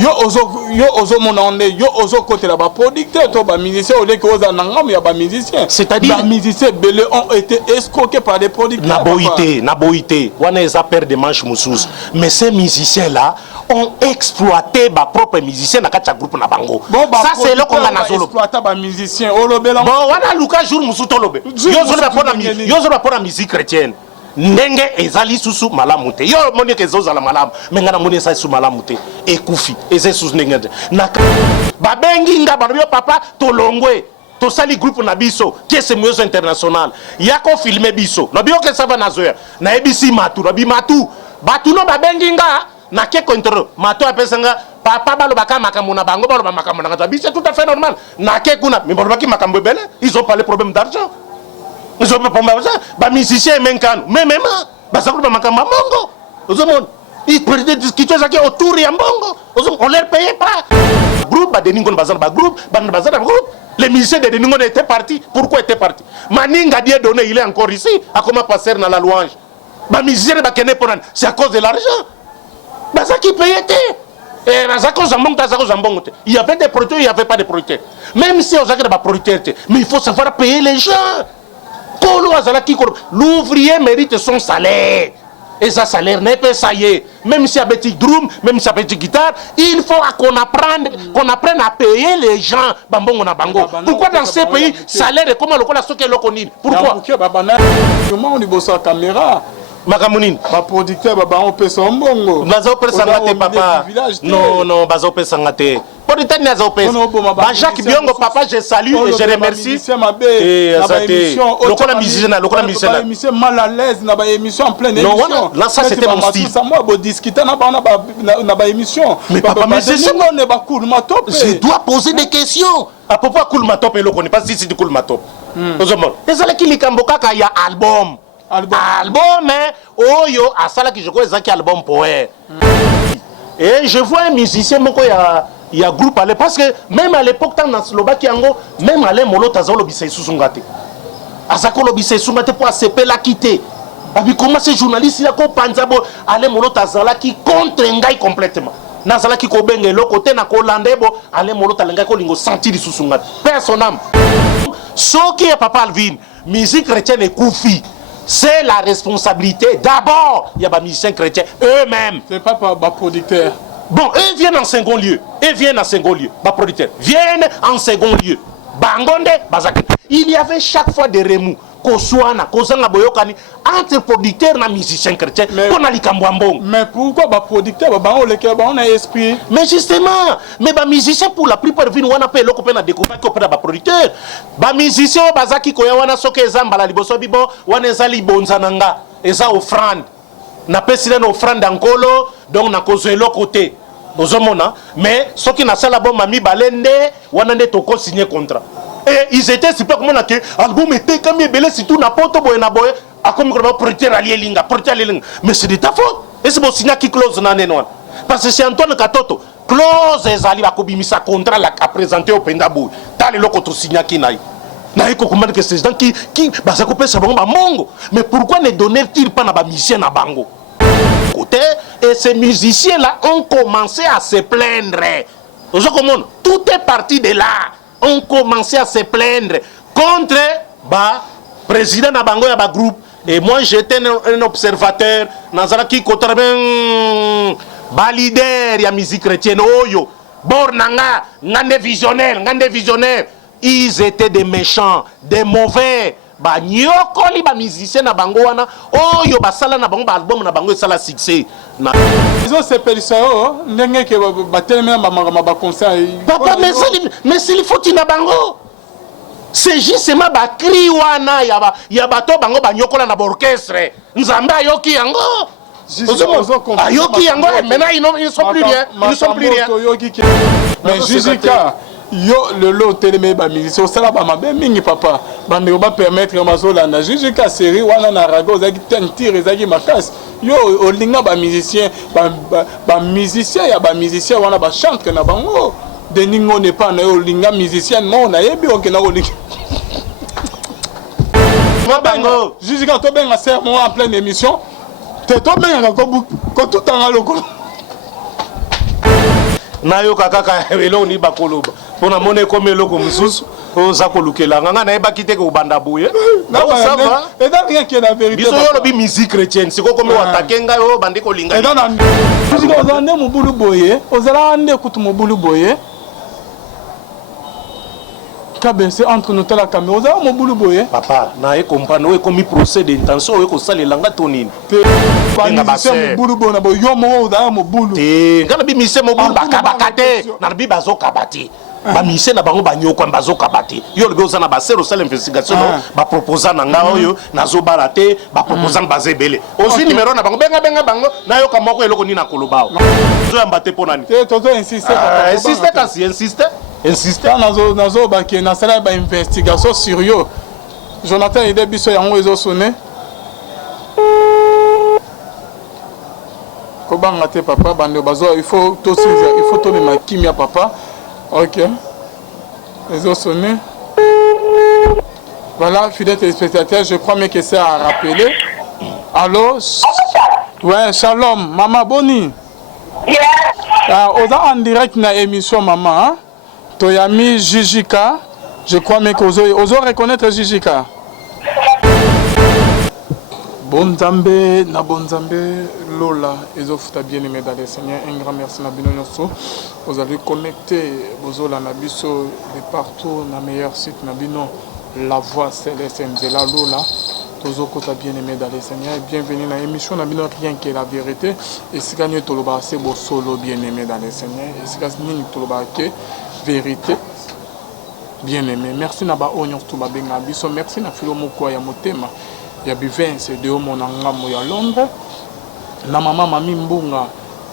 yo ozo monande yo ozo côté là bas producteur to ba musicien au lieu que oza nangam ya ba musicien. C'est-à-dire les musiciens belé ont été escroqués par des producteurs. Na boité, wana eza père de manche mususu. Mais ces musiciens là ont exploité ba propre musicien na kati groupe na bango. Ça c'est le qu'on a zolo. Exploité ba musicien au lobela. Bon wana luka jour musu to lobe. Yo zolo ba musique chrétienne. Ndenge ezali susu malamu te yo moni ke zozala malamu menga na moni sa su malamu te ekufi eze susu ndenge na babengi nga barobio papa tolongwe to sali groupe na biso qui c'est mieux international yako filmer biso na bio ke sava na zoya na ebisi matu na bi matu batu no babengi nga na ke contrôle matu apesanga papa balobaka makambo na bango baloba makambo na biso tout à fait normal na ke kuna mais balobaki makambo bele ils ont pas les problèmes d'argent. Ils ont pas bah musiciens menkano mais même bah ça coûte makamba mongo aux hommes ils prenaient des discussions autour et en bongo on leur payait pas groupe bah deningon bazar bah groupe bah bazar groupe les musiciens de deningon étaient partis pourquoi étaient partis Maninga Dieu donné il est encore ici à comment passer dans la louange bah musiciens bah kene ponan c'est à cause de l'argent bah ça qui payait et il y avait des producteurs il y avait pas de producteurs même si on a des producteurs mais il faut savoir payer les gens. L'ouvrier mérite son salaire. Et sa salaire n'est pas ça y est. Même s'il y a petit drum, même s'il y a petit guitare, il faut qu'on apprenne à payer les gens. Pourquoi dans ces pays, salaire est comment le pourquoi? Comment on y bosse à la caméra? Makamunine. Ba producteur on peut son bongo. Bazo persangate papa. Non, bazo persangate. Producteur nazo pes. Ba Jacques Biongo papa, je salue et je remercie. Et lokola musicien. Émission mal à l'aise na ba émission en pleine émission. Non, là ça c'était mon style. Ça moi bo discuter na ba émission. Mais papa mais c'est ça on est ba cool ma top. Je dois poser des questions. À propos cool ma top et lo connaît pas si c'est cool ma top. Ozomon. Ezala ki likamboka ka ya album. Album oyo asala ki je crois ezaki album poème. Et je vois un musicien moko ya groupe ale parce que même à l'époque tant dans Slovaquie ango même ale molo tazolo bise susungate. Azako lo bise susungate pour accepter la quitter. Abi comment ces journalistes là ko panzabo ale molo tazala qui contre ngai complètement. Nazala ki ko benge lo côté na ko landebo ale molo talenga ko lingo sentir susungate. Personnam. Soki ya papa Alvin, musique chrétienne est koufi. C'est la responsabilité d'abord, il y a des musiciens chrétiens eux-mêmes. C'est pas par producteur. Bon, eux viennent en second lieu. Les producteurs viennent en second lieu. Bangonde, Bazak. Il y avait chaque fois des remous. Kosuana, Kozanga Boyokani, entre producteurs et musiciens chrétiens. Mais pourquoi les producteurs on a esprit? Mais justement, mais les musiciens pour la plupart viennent on appelle le copain à découvrir que les producteurs. Les musiciens bazaki koya wana soke zambala liboso bibo wana ezali bonzananga eza offrande. Na pesile na offrande ankolo donc na kozelo côté. Ozomona mais soki na sala bon mami balende wana nde toko signer contrat. Et ils étaient super comme on a que album était comme belé si tout na poto boy na boy a comme producteur allié linga mais c'est de ta faute et c'est bon signer qui close na nenwa parce que c'est Antoine Katoto close ezali ba kobimisa contrat la a présenter au Pendabou tali loko to signer qui naï na iko comprendre que c'est gens qui ba ça couper ça ba mongo mais pourquoi ne donner-t-il pas na ba musicien na bango côté et ces musiciens là ont commencé à se plaindre aux comment tout est parti de là. On commençait à se plaindre contre le président Nabango et le groupe. Et moi, j'étais un observateur dans qui côté leader de la musique chrétienne. Oyo, Bornanga, ngande visionnaire. Ils étaient des méchants, des mauvais. Nyokoli ba musicien na bango wana oyo basala na bango ba album na bango esala succès na ils se pelisa ndenge ke ba telema ba concert papa mais il faut tina bango c'est justement ba cri wana ya bato bango ba nyokola na orchestre nzambe ayoki yango ayoki yango maintenant ils ne sont plus rien mais Jujika yo le lot télémé ba musicien sala ba mabe mingi papa bande ba permettre mazola na Jujika série wana na rago zaki tentire zaki makas yo olinga ba musicien ya ba musicien wana ba chanter na bango deningo ne pas na olinga musicien mo na yebi onke na olinga bango Jujika to benga sermon en pleine émission te to benga ko tout en lokolo nayoka kaka eloko ni bakoloba mpona mona ekomi eloko mosusu oza kolukelanga nga nayebaki te kobanda boye biso yo olobi musique chrétienne sikoyo komi watake ngai oyo bandi kolinga ozala nde mobulu boye ozalaka nde kutu mobulu boye kabese entre nous la caméra ozala mobulu boye papa naye comprendre oyo ekomi procès d'intention oyo kosalelanga to nini mobulu boye na boyo moko ozala mobulu te nga na bimise mobulu bakabaka te na bi bazokaba te bamise na bango banyokwa bazokaba te yo lobi oza na basere osala investigation baproposa na nga oyo nazobala te baproposa na baza ebele ozwi nimero na bango benga bango nayoka moko eloko nini nakoloba ozoyamba te mpo nani insiste kasi insiste nazobaki nasala bainvestigation sur yo Jonathan ide biso yango ezosone kobanga te papa bande bazo il faut tomema kimia papa ok ezosone voilà fidèles téléspectateurs je crois mais que c'est à rappeler allô ouais shalom maman boni oza en direct na émission maman hein? Toyami Jijika, je crois mais que vous reconnaître Jijika. Bonzambe, na Bonzambe, Lola, et Ofuta bien-aimé dans les Seigneurs, un grand merci na Binoyoso. Vous avez connecté Bozola Nabiso de partout, na meilleur site Nabino, la voix céleste de la Lola. Tozo Kota bien-aimé dans les Seigneurs, bienvenue dans l'émission Nabino, rien que la vérité. Et si gagne Toloba, c'est beau solo bien-aimé dans les Seigneurs. Et si gagne Toloba, vérité bien-aimé merci na ba onyo to ba benga biso merci na filo moko ya motema ya Bivence de omona ngamo ya Londres na mama mami mbunga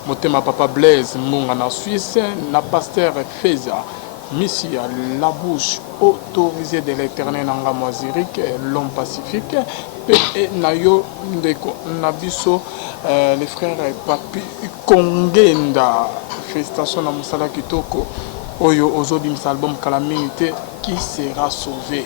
motema papa Blaise mbunga na Suisse na pasteur Feza Missi à la bouche autorisée de l'Éternel na ngamo Zurich l'homme pacifique et na yo ndeko na biso les frères Papi Kongenda félicitations na musala kitoko Oyo Ozobim album Calamité qui sera sauvé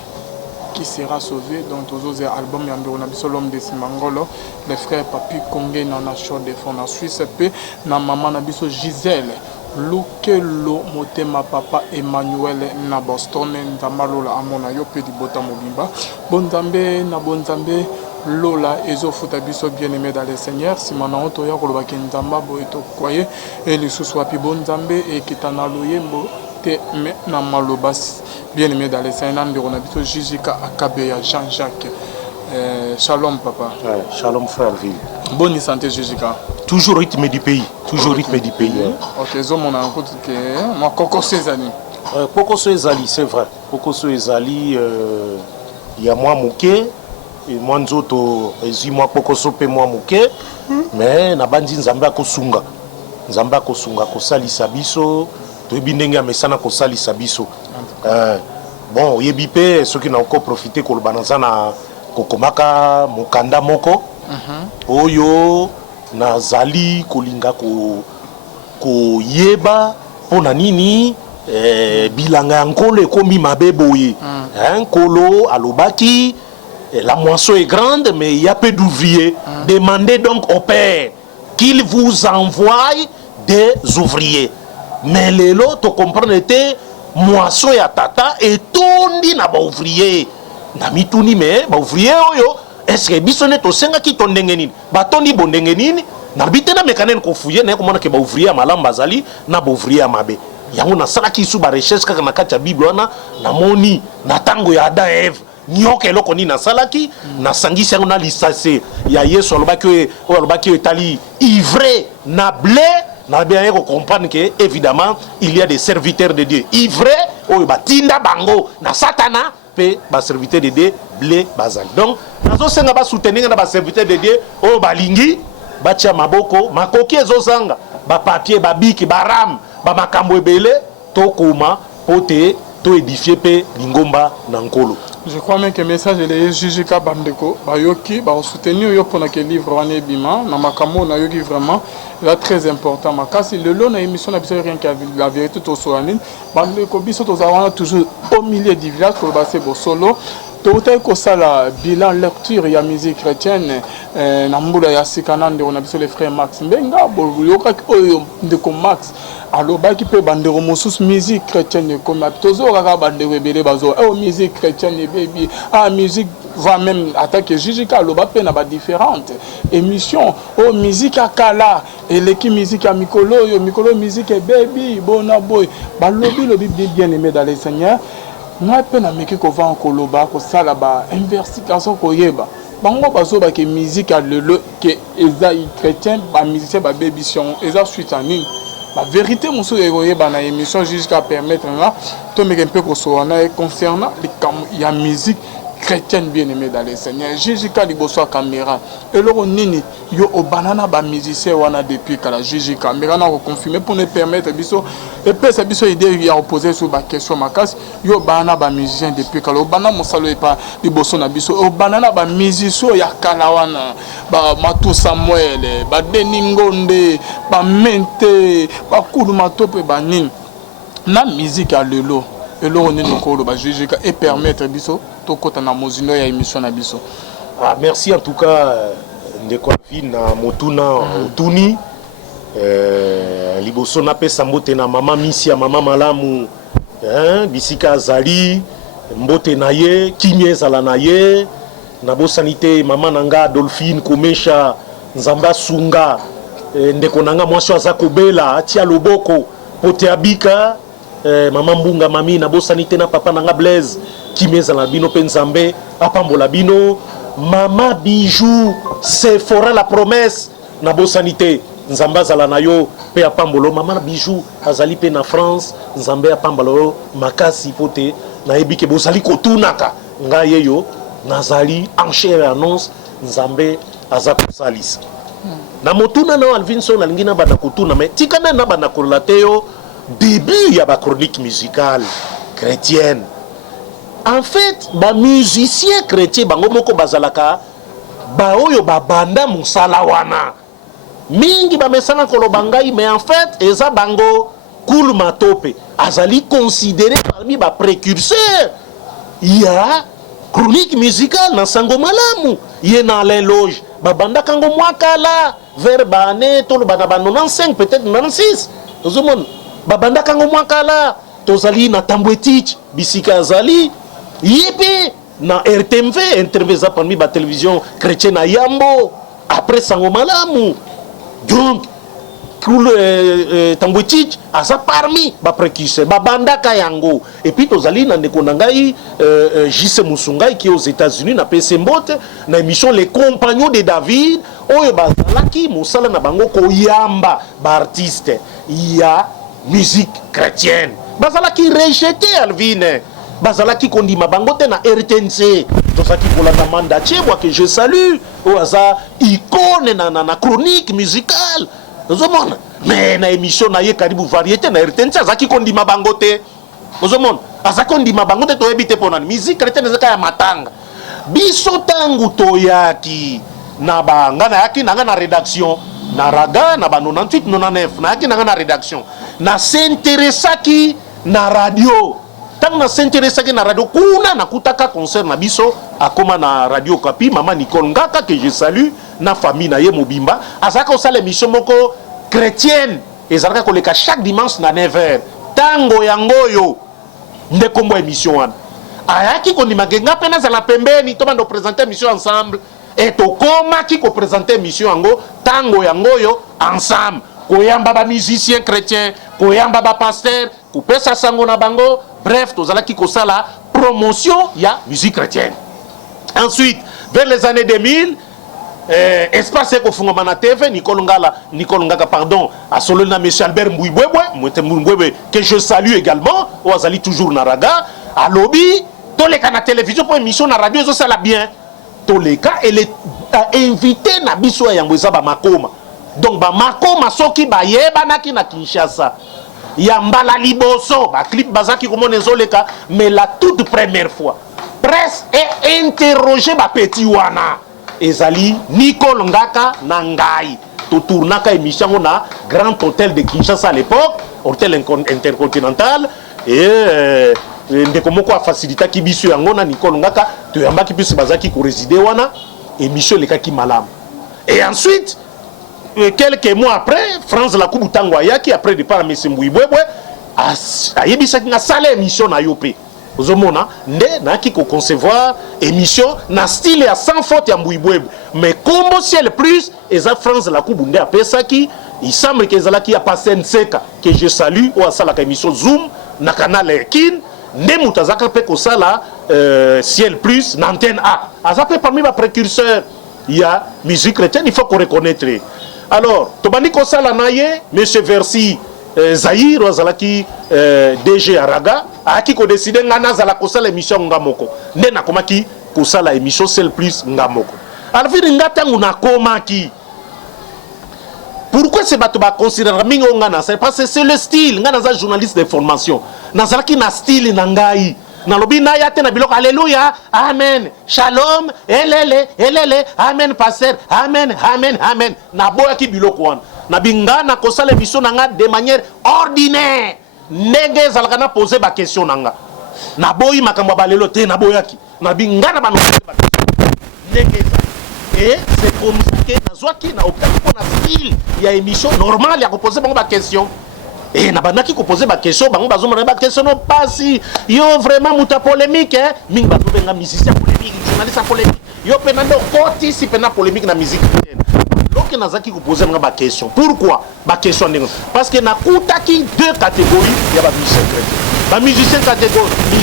donc Ozoze album Yambirona biso l'homme de Simangolo les frères Papi Kongé na show de fond en Suisse pe na maman na biso Gisèle Lukelo motema papa Emmanuel na Boston Ndamalola amona yo pe di bota mobimba bonzambe na bonzambe Lola ezofuta biso bien-aimé dans le Seigneur simana oto ya koloba kinzamba bo eto koye et le sous-soit pi bonzambe et kitana loyembo te me na malobas bien-aimé dans le Seigneur ndiro na biso Jijika Akabe ya Jean-Jacques shalom papa shalom frère ville bonne santé Jijika toujours rythme du pays ok zo mona ko que moi Koko Sezali c'est vrai Koko Sezali il y a moi moké et moi nzoto ezi moi pokoso pe moi moké mais na bandi nzambe akosunga kosalisa biso toyebi ndenge ya mesana kosalisa biso bon oyebi pe soki na oko profiter koloba naza na kokomaka mokanda moko oyo nazali kolinga koyeba mpona nini bilanga ya nkolo ekomi mabe boye nkolo alobaki la moisson est grande, mais il y a peu d'ouvriers. Demandez donc au Père qu'il vous envoie des ouvriers. Mais les lots, tu comprends, moisson ya tata et tondi na ba ouvrier. Na mituni me ba ouvrier oyo. Est-ce que bisonne to senga ki tondenge nini? Ba tondi bondenge nini? Na bitena mekanen ko fouiller na ko mona ke ba ouvrier malamba zali na ba ouvrier mabe. Yango na sala ki su ba recherche kaka na kati ya Bible wana na moni na tango ya Adam et Ève. Nyoka eloko ni na salaki na sangisi yango na lisase ya Yesu alobaki etali ivré na blé na bien ko comprendre que évidemment il y a des serviteurs de Dieu ivré oyo batinda bango na satana pe ba serviteur de Dieu blé bazali donc nazo senga ba soutenir na ba serviteur de Dieu oyo balingi batia maboko makoki ezozanga ba papier ba biki ba ram ba makambo ebele to koma pote to édifier pe lingomba na nkolo. Je crois même que le message est Jijika Bandeko, Bayoki, ba soutenir yo pour que livre wane bima, na makamo na yoki vraiment là très important. Makasi le long na émission na biso rien que la vérité to soanine, Bandeko biso to zawana toujours au milieu du village pour passer bo solo. Tout ko sala bilan lecture ya musique chrétienne na mbula ya sikanande on a biso les frères Max Mbenga bo yoka oyo ndeko Max alobaki mpe bandeko mosusu musique chrétienne comme tozokaka bandeko ebele bazo musique chrétienne ebebi musique va même attaque jijika aloba mpe na badifférente émission musique akala eleki musique ya mikolo oyo mikolo musique ebebi bona boy lobi bien aimé dans les seigneurs ngai mpe nameki kova koloba kosala bainvestigation koyeba bango bazobaki musique ya lelo ke eza chrétien bamusicien babebision eza suite en nini la vérité mosusu ekoyeba na émission jusqu'à permettre nga tomeka mpe kosola na concernant ya musique chrétienne bien aimée dans les seigneurs jijika liboso ya caméra eloko nini yo obanana bamusicien wana depuis kala jijika meka na koconfirme pour ne permettre biso epesa biso idée ya opposer sur baquestion makasi yo obanana bamusicien depuis kala obana mosalo epa liboso na biso obanana bamusicien ya kala wana Matou Samuel Denis Ngonde Mente Bakulu Matope banini na musique ya lelo eloko nini okolo bajijika et permettre biso tokota na mozino ya émission na biso. Merci en tout cas ndeko na motuna otuni liboso na pesa mbote na mama misia mama malamu bisika azali mbote na ye kimia ezala na ye na bosanité mama nanga Dolphine Komesha nzamba sunga ndeko nanga mwasi aza kobela atia loboko pote abika mama mbunga mami na bosanité na papa nanga Blaise kimeza la bino penzambe apambola bino mama bijou Sephora la promesse na bosanité nzamba zala na yo pe apambolo mama bijou azali pe na France nzambe apambolo makasi pote na ebike bozali kotunaka nga yeyo nazali enchère annonce nzambe aza kosalisa na motuna na Alvinson na lingina bana kotuna mais tikana na bana kolateo début ya ba chronique musicale chrétienne. En fait, ba musicien chrétien bango moko bazalaka ba oyo ba banda musala wana mingi ba mesana koloba ngai mais en fait eza bango Kulu Matope azali considéré parmi ba précurseurs ya chronique musicale na sango malamu ye na l'éloge ba banda kango mwakala vers bane tolo bana ba 95 peut-être 96 ozomon ba banda kango mwakala tozali na Tambwetich bisika azali Yépi na RTMV interveza parmi la télévision chrétienne à Yambo après sango malamu donc Tambwetich asa parmi ba précurseur ba banda kayango et puis tozali na ndeko nangai JC Musungai qui est aux États-Unis na PC Mbote na émission Les Compagnons de David oyo bazalaki musala na bango ko yamba ba artiste ya musique chrétienne bazalaki rejeté Alvine bazalaki kondima bango te na RTNC tozaki kolanda manda chebwa que je salue o aza icône na chronique musicale ozomona mais na émission na ye karibu variété na RTNC azaki kondima bango te ozomona azaki kondima bango te toyebi te pona musique chrétienne ezaka ya matanga biso tangu toyaki na banga na yaki nanga na rédaction na raga na ba 98 99 na yaki nanga na rédaction na s'intéressaki na radio tant na s'intéressaki na radio kuna na kutaka concert na biso akoma na radio Kapi mama Nicole Ngaka que je salue na famille na ye mobimba azaka osala émission moko chrétienne ezalaka koleka chaque dimanche na 9h tango yangoyo nde kombo émission wana ayaki kondima genga pena za la pembeni to bando présenter émission ensemble et to koma ki ko présenter émission yango tango yangoyo ensemble koyamba ba musicien chrétien koyamba ba pasteur kopesa sango na bango bref tozalaki kosala promotion ya musique chrétienne. Ensuite vers les années 2000 espace ko fungama na TV Nicole Ngaka pardon a solo na monsieur Albert Mbouibwebwe que je salue également ou azali toujours na raga à lobby toleka na télévision pour émission na radio zo sala bien toleka elle est invité na biso ya yango eza ba makoma donc ba makoma soki ba yebanaki na Kinshasa Yambala liboso ba clip bazaki komona ezoleka mais la toute première fois presse est interrogé ba petit wana ezali Nicole Ngaka na ngai to tournaka émission na Grand Hôtel de Kinshasa à l'époque hôtel intercontinental et ndeko moko a facilité ki biso yango na Nicole Ngaka to yambaki biso bazaki ko résider wana émission lekaki malamu et ensuite quelques mois après, France la Coupe Tangwaya qui après départ à M. Mbouibouéboué a yebisaki na sala émission na yopé. Ozomona nde na ki ko concevoir émission na style ya sans faute ya Mbouibouéboué. Mais combo ciel plus eza France la Coupe nde apesaki, il semble que ezalaki ya passé Nseka que je salue ou asala ka émission Zoom na canal Kin nde mutazaka pe ko sala ciel plus na antenne A. Azape parmi les précurseurs il y a musique chrétienne, il faut qu'on reconnaisse. Alors, Tobani Kosala Naye, M. Versi Zahir, Wazalaki DG Araga, a qui ko décidé ngana zala kosala émission ngamoko. Nena komaki kosala émission celle plus ngamoko. Alors viri ngata nguna komaki. Pourquoi ces bateaux ba considérer mingo ngana? C'est parce que c'est le style, ngana za journaliste d'information. Nazalaki na style nangai. Nalobi na yate na biloko alléluia amen shalom elele amen pasteur amen na boya ki biloko wana na bingana kosala émission nanga de manière ordinaire ndenge ezalaka na poser ba question nanga na boyi makambo balelo te na boyaki na bingana ba ndenge et c'est comme ça que nazwaki na optaki pour na style ya émission normale ya poser ba question. Et na banaki ko poser ba question bango bazomona ba question non pas si yo vraiment muta polémique hein mingi bazo benga musicien polémique journaliste polémique yo penando koti si pena polémique na musique donc nazaki ko poser ba question pourquoi ba question ndenge parce que na kutaki deux catégories ya ba musicien chrétien ba musicien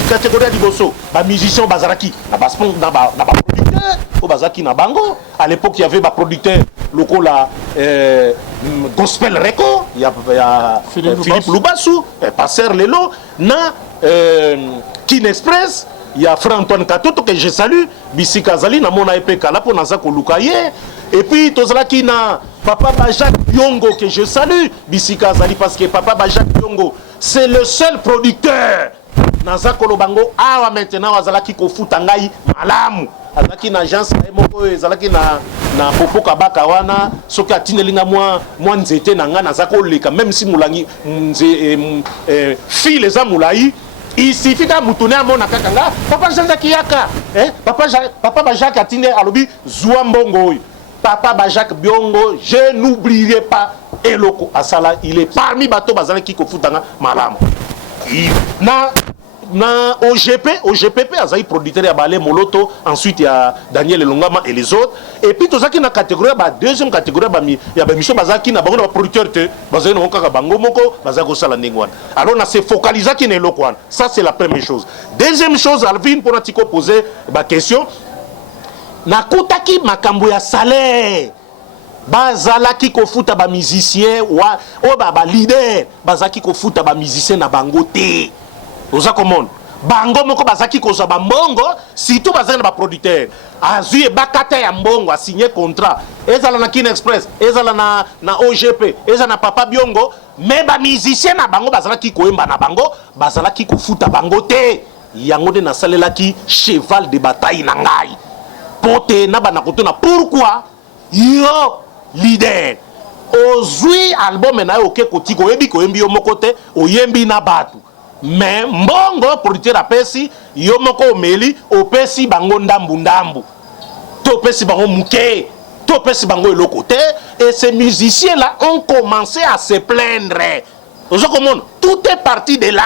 catégorie ya liboso ba musicien bazaraki na ba producteur o bazaki na bango à l'époque il y avait ba producteur locaux là Gospel Record, il y a Philippe Loubassou, Passer Lelo, na Kin Express, il y a Frère Antoine Katoto que je salue, Bissi Kazali, na mona epé kala pour Nazako Lukaye, et puis tozala ki na Papa Bajak Biongo que je salue, Bissi Kazali parce que Papa Bajak Biongo, c'est le seul producteur. Nazako Lobango, ah maintenant azala ki ko futangai malamu. Azaki na agence moko ezalaki na popo kabaka wana soki atinelinga mwa nzete na nga nazako leka même si mulangi file eza mulai il suffit ka mutune amona kaka nga papa Jacques yaka papa Bajak atine alobi zwa mbongo oyo papa Bajak Biongo je n'oublierai pas eloko asala il est parmi bato bazalaki ko futanga malamu na OGPP azaï producteur ya Balé Moloto, ensuite il y a Daniel Elongama et les autres, et puis tout ça qui na catégorie ba deuxième catégorie ba il y a ba mission bazaki na bango ba producteur te bazaki na kaka bango moko bazako sala ndengwana. Alors on a se focaliser qui ne lokwan. Ça c'est la première chose. Deuxième chose Alvin pour natiko poser ba question na kutaki makambo ya salaire bazalaki ko futa ba musicien wa o ba leader bazaki ko futa ba musicien na bango te. Oza komon bango moko bazaki ko ba mbongo surtout bazana ba producteur azui bakata ya mbongo a signé contrat ezala na Kin Express ezala na OGP ezala na Papa Biongo mais ba musicien na bango bazalaki ko emba na bango bazalaki ko futa bango te yango de na salelaki cheval de bataille na ngai pote na bana kotuna pourquoi yo leader ozui album na yo ke kotiko ebi ko embi yo mokote oyembi na batu. Mais mbongo producteur apesi yo moko omeli opesi bango ndambu to pesi bango muke to pesi bango eloko te et ces musiciens là ont commencé à se plaindre. Tout est parti de là.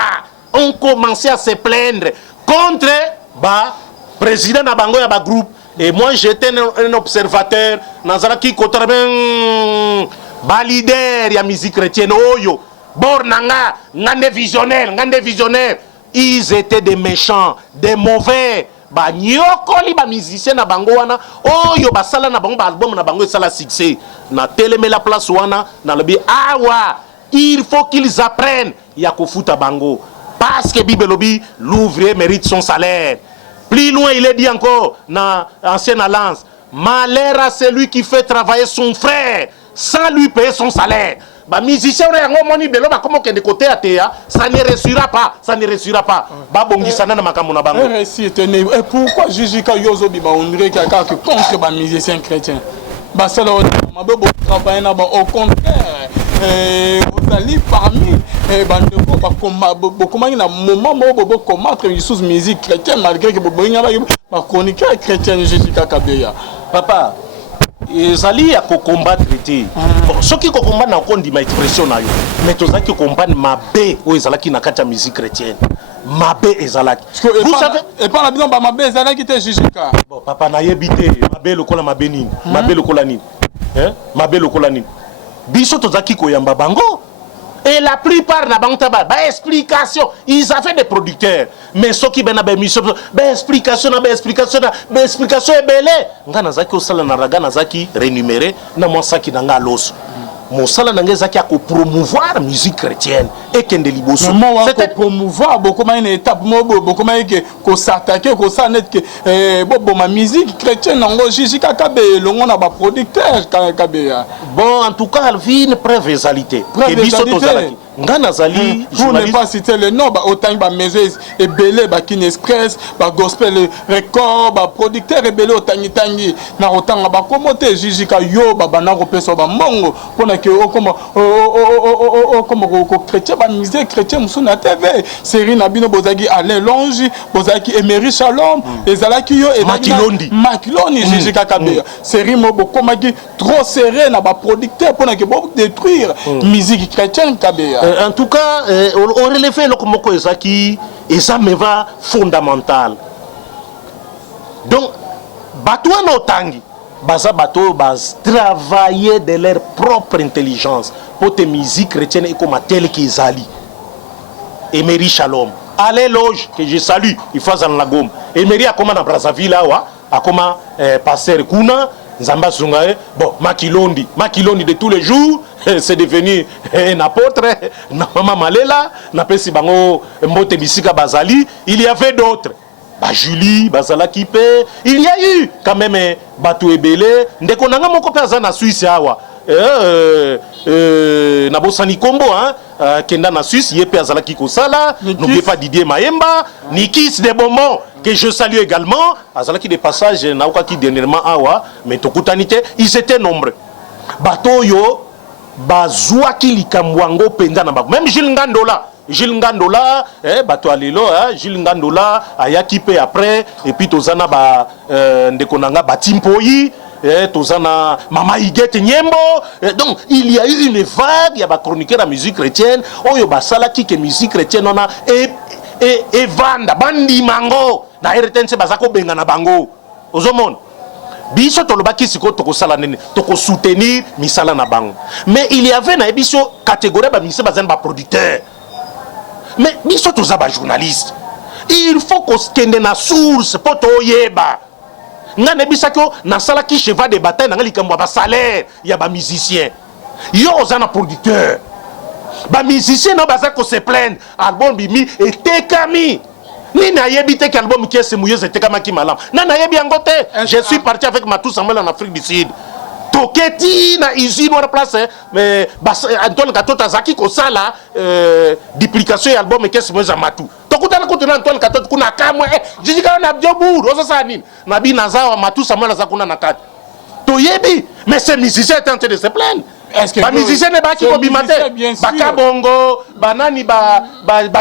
On commencé à se plaindre contre ba président na bango ya ba groupe et moi j'étais un observateur nazalaki kotraben ba leader ya musique chrétienne oyo Bornanga, ngande visionnaire, ils étaient des méchants, des mauvais. Ba nyokoli ba musicien na bango wana, oh yo basala na bango ba album na bango sala succès. Na teleme la place wana, na lobi awa, il faut qu'ils apprennent ya kofuta bango. Parce que Bible lobi, l'ouvrier mérite son salaire. Plus loin il est dit encore na ancienne alliance, malheur à celui qui fait travailler son frère sans lui payer son salaire. Bah musicien moni belo ba comme que de côté à théa ça ne réussira pas ba bongisana na makambo na bango et pourquoi Jijika Yozo bi ba ondire kaka que contre ba musicien chrétien ba ça là ma bo travailler na ba au contraire vous allez parmi bandeko ba comment na moment bo combattre sous musique chrétienne malgré que bo ba chroniqueur chrétien Jijika Kabeya papa ezali ya combattre te soki combattre na kondima expression na yo mais tozaki combattre mabe oyo ezalaki na kati ya musique chrétienne mabe ezalaki et pas la bino ba mabe ezalaki te jijika bon papa nayebi te mabe lokola mabe nini mabe lokola nini mabe lokola nini biso tozaki koyamba bango. Et la plupart n'a pas explication. Ils ont fait des producteurs. Mais ceux qui ont explication est belle. Nga nazaki osala na raga nazaki rémunéré na mwasaki nanga loso. Mosala nanga zaki a promouvoir musique chrétienne et kende liboso. C'était promouvoir beaucoup une étape beaucoup que ko s'attaquer ko ça net que bon ma musique chrétienne ngo jijika kabe longo na ba producteur kabe. Bon en tout cas Alvin preuve égalité. Que biso tozalaki. Nga nazali pour ne pas citer le nom ba autant ba maison et belé ba Kin Express ba gospel record ba producteur et belé autant tangi na autant ba komote jijika yo ba bana ko peso ba mongo pona que comme chrétien ba musée chrétien musuna TV série na bino bozaki Alain Longi bozaki Emery Shalom ezalaki yo et Makilondi jijika kabe série mo bokomaki trop serré na ba producteur pona que bo détruire musique chrétienne kabe. En tout cas, on relève le komoko ezaki et ça me va fondamental. Donc, bateau no tangi, baza bateau bas travailler de leur propre intelligence pour te musique chrétienne et comme tel qu'ils ali. Emery Shalom, allez loge que je salue, il faut en la gomme. Emery a comment dans Brazzaville a comment passer Kuna. Nzamba Sungae, bon, Makilondi de tous les jours, c'est devenu un apôtre, Maman Malela, Napesi Bango, Mbote Bisika Bazali, il y avait d'autres. Julie, Bazala Kipe, il y a eu quand même Batou Ebele, Ndekonanga Moko Pazana Suisse Awa. Nabosani Kombo, Kenda na Suisse, Yepe Azalaki Kosala, n'oubliez pas Didier Maemba, Nikis de Beaumont, que je salue également, Azalaki de passage, Naokaki dernièrement Awa, mais Tokutanite, ils étaient nombreux. Batoyo, Bazouaki Likamwango Penda Nabak, même Gilles Ngandola, Bato Alelo, Gilles Ngandola, Ayakipe après, et puis Tozana Ndekonanga Batimpoyi. Tozana Mama Iguette Nyembo. Donc il y a eu une vague, il y a des chroniqueurs de musique chrétienne, oh yo basala qui que musique chrétienne on a et vanda bandi mango na RTNC bazako benga na bango. Ozomon. Biso tolobaki siko toko sala nene, toko soutenir misala na bango. Mais il y avait na biso catégorie ba misala bazan ba producteur. Mais biso toza ba journaliste. Il faut qu'on skende na source poto yeba. Nga nebisako na sala ki cheval de bataille na likambo ba salaire ya ba musicien yo ozana producteur ba musicien no baza ko se plaindre album bimi etekami ni na yebite que album ki ese mouyeuse etekamaki malam na yebi yangote je suis parti avec Matou Samuel en Afrique du Sud toketi na usine wana place mais Antoine Katota zaki ko sala duplication ya album ki ese mouyeuse Matou tokutana kutuna Antoine Katota kuna kamwe jijika na bjobour ozosa nini nabi nazawa Matou Samuel zakuna na kati toyebi mais ces musiciens étaient en train de se plaindre. Est-ce que les musiciens ne sont pas bimate Bakabongo banani ba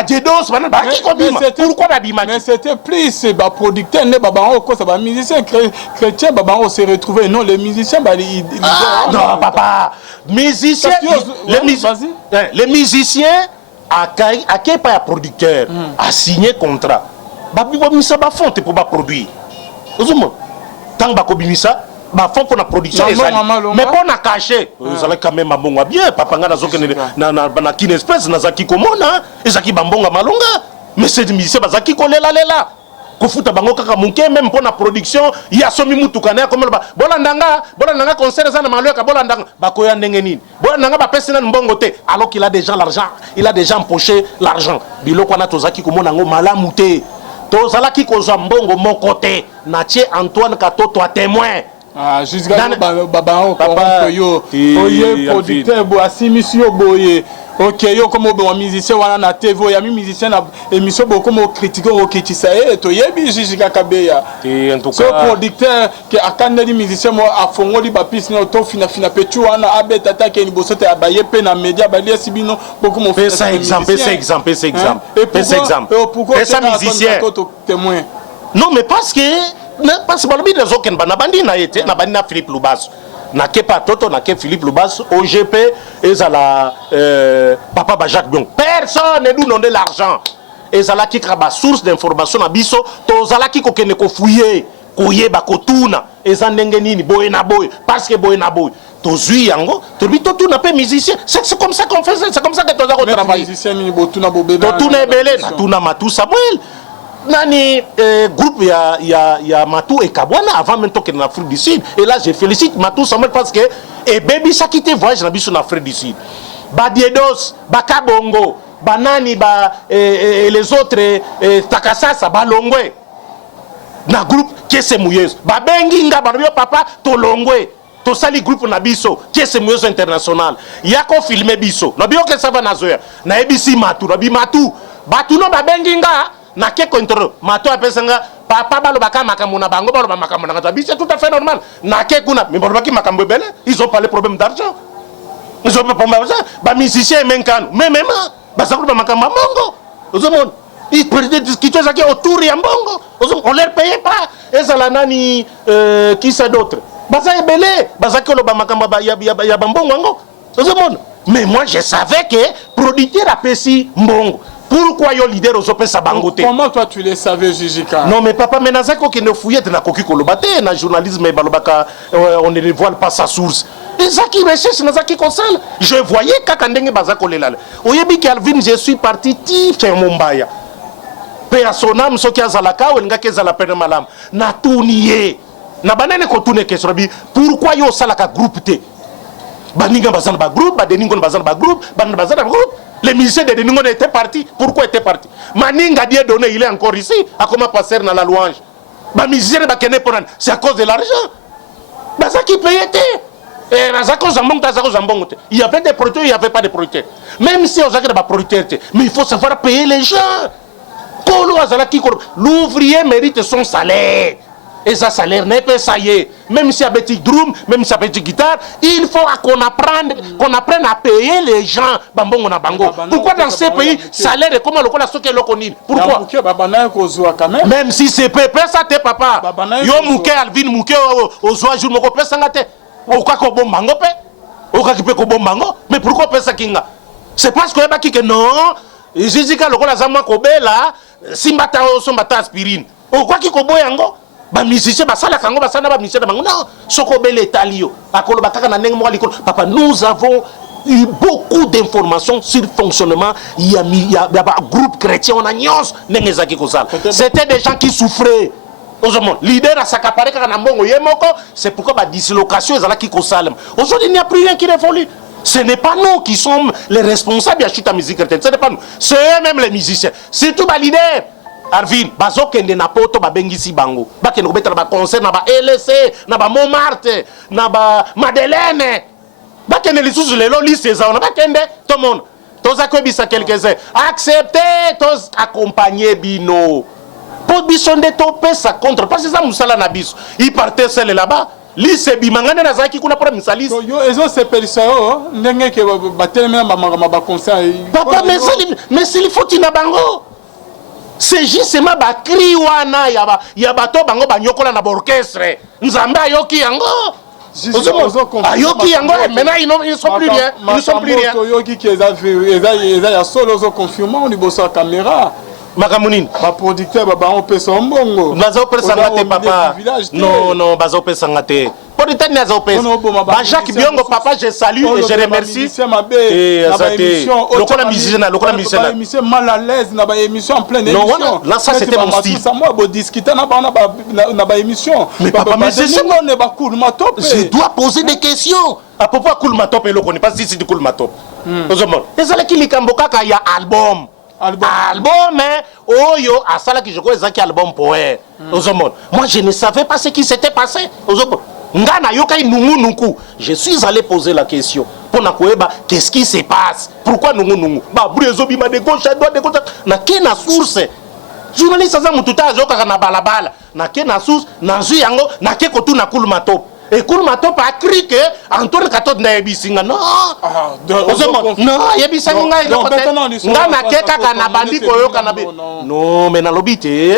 jedos banani ba ki kobima pourquoi ba bimate mais c'était plus ba producteur ne baba on ko ça ba musicien chrétien baba on se retrouver non les musiciens ba non papa musiciens les musiciens à qui pas producteur a signé contrat ba bimisa ba fonte pour ba produire ozuma tant ba kobimisa ba fond pour la production mais pour na cacher vous allez quand même mbonga bien papa ngana zokene na Kin Express na zaki komona ezaki bambonga malonga mais c'est musicien bazaki kolela lela kofuta bango kaka munke même pour la production ya somi mutuka na comme bolanda concert za na maloka bolanda bakoya ndenge nini bolanda ba pesa na mbongo te alors qu'il a déjà l'argent il a déjà empoché l'argent biloko na tozaki komona ngo malamu te tozalaki kozwa mbongo mon côté na tie Antoine Katoto a témoin. Ah, jusqu'à papa yo oye producteur bo asimisio boye OK yo comme bo musicien wana na TV ya mi musicien na émission bo comme critiquer o kitisa to yebi jusqu'à kabeya et en tout cas ce producteur que akanda di musicien mo afongoli ba piste no to fina petu wana abeta ta ke ni bosote abaye pe na media ba li sibino beaucoup mo fait ça exemple pourquoi ça musicien témoin non mais parce que balbi les autres bandi na yete na bandi na Philippe Lubaso nake Patoto, nake Philippe Lubas, OGP, et la Papa Bajak Bion. Personne ne nous donne de l'argent. Et ça qui a source d'information à biso, tozala qui kokene ko fouiller, koyeba kotuna, et ça ndengenini boy na boy, parce que boy na boy. Tozui yango, tobi to tuna pe musicien. C'est comme ça qu'on fait, c'est comme ça que toza ko travailler. Musicien ni botuna bobeba. Totuna belé, na tuna Matou Samuel. Nani groupe ya Matou et Kabwana avant même que en Afrique du Sud. Et là je félicite Matou Samuel parce que et baby ça quitté voyage na biso en Afrique du Sud. Badiedos, Bakabongo, Banani les autres Takasasa balongwe. Na groupe Kiese Mouyeuse. Babenginga barabio papa tolongwe. To sali groupe na biso Kiese Mouyeuse international. Yako filmer biso. Na bio ke ça va na zoya. Na ebisi Matou, na bi Matou. Batu no babenginga na ke kontro Matou apesanga papa balo baka makambo na bango balo makambo na ngata biso tout à fait normal. Na ke kuna mais balo baki makambo belé, ils ont pas les problèmes d'argent. Ils ont pas problème ça. Ba musicien menkano. Mais même ba ça ba makambo mongo. Vous monde ils prennent discuter ça qui autour ya mbongo. On leur paye pas. Et ça la nani qui c'est d'autre. Ba ça belé, ba ça que lo ba makambo ya mbongo ngo. Vous monde. Mais moi je savais que producteur a payé mbongo. Pourquoi yo leader aux opé sabangoté? Comment toi tu les savais, Jijika? Non mais papa mais nazako qui ne fouillait na koki kolobate na journalisme et balobaka on ne dévoile pas sa source. Et ça qui recherche nazaki konsal. Je voyais kaka ndenge bazako lelala. Oyebi Calvin je suis parti tif Mumbaya. Pe asonam soki azalaka ou ngake zala pene malam. Na tuniye. Na banane ko tune question bi pourquoi yo salaka groupe te? Baninga bazana ba groupe, ba deningo bazana ba groupe, banana bazana ba groupe. Les musiciens de Deningo étaient partis. Pourquoi étaient partis? Maninga Dieu donné, il est encore ici. À comment passer dans la louange? C'est à cause de l'argent. Ça qui payait. Il y avait des producteurs, il n'y avait pas de producteurs. Même si on a des producteurs, mais il faut savoir payer les gens. L'ouvrier mérite son salaire. Et ça salaire n'est pas ça y est. Même si y a petit drum, même si y a petit guitare, il faut qu'on apprenne à payer les gens. Pourquoi dans ces pays, salaire est comment le connaît? Pourquoi? Même si c'est peu, ça t'es papa. Yo mouke Alvin mouke aux oies jour moko pesa ngate. Pourquoi ko bombango pe? Pourquoi qui peut ko bombango? Mais pourquoi pesa kinga? C'est parce que baki que non. Jijika lokola zamwa ko bela, simbata o sombata aspirine. Pourquoi qui ko boyango? Ba musicien ba sala kango ba sana ba musicien bango non soko bele talio akolo bataka na ndenge mo alikolo papa nous avons eu beaucoup d'informations sur le fonctionnement il y a groupe chrétien on a nyos ndenge zaki ko sala c'était des gens qui souffraient Ozomon leader à s'accaparer kana mbongo yemoko c'est pourquoi ba dislocation ezala ki ko sala aujourd'hui il n'y a plus rien qui révolue. Ce n'est pas nous qui sommes les responsables de la chute à musique chrétienne, ce n'est pas nous, c'est eux-mêmes les musiciens, c'est tout ba leader. Arvin, bazo kende na poto ba bengisi bango. Ba kende ko betala ba concert na ba LC, na ba Montmartre, na ba Madeleine. Ba kende lisusu lelo liste za on ba kende tout le monde. Toza ko bisa quelques-uns. Acceptez tous accompagner bino. Pour bisonde topé ça contre parce que ça musala na biso. Il partait seul là-bas. Lise bimangane na zaki kuna pour misalis. Yo ezo sepelisa yo ndenge ke ba telema ba concert. Papa mais c'est il faut tina bango. C'est justement ba cri wana ya bato bango banyokola na orchestre nzambe ayoki yango ayoki yango maintenant ils sont plus rien ils sont plus rien yoki qui eza ya solo zo confirmer au niveau de la caméra makamunini ba producteur ba on pesa mbongo bazo pesa ngate papa non bazo pesa ngate producteur nazo pesa ba Jacques Biongo papa je salue et je remercie et lokola musicien mal à l'aise na ba émission en pleine émission là ça c'était mon style ça moi bo discuter na ba émission mais papa mais c'est ça on est ba cool matop je dois poser des questions à propos cool matop et lokoni pas si c'est du cool matop ozomon ezala ki likambo kaka ya album oyo asala ki joko ezaki album poer ozomon moi je ne savais pas ce qui s'était passé ozomon ngana yokai nungu je suis allé poser la question pour na koeba qu'est-ce qui se passe pourquoi nungu ba bruezo bima de gauche à droite de gauche na kena source journaliste za mututa azoka na balabala na kena source na zu yango na ke kotu na kulu matop et kulu matop a cru que Antoine Katot na yebisinga non non yebisinga ngai nga na keka kana bandi koyoka na non mais na lobité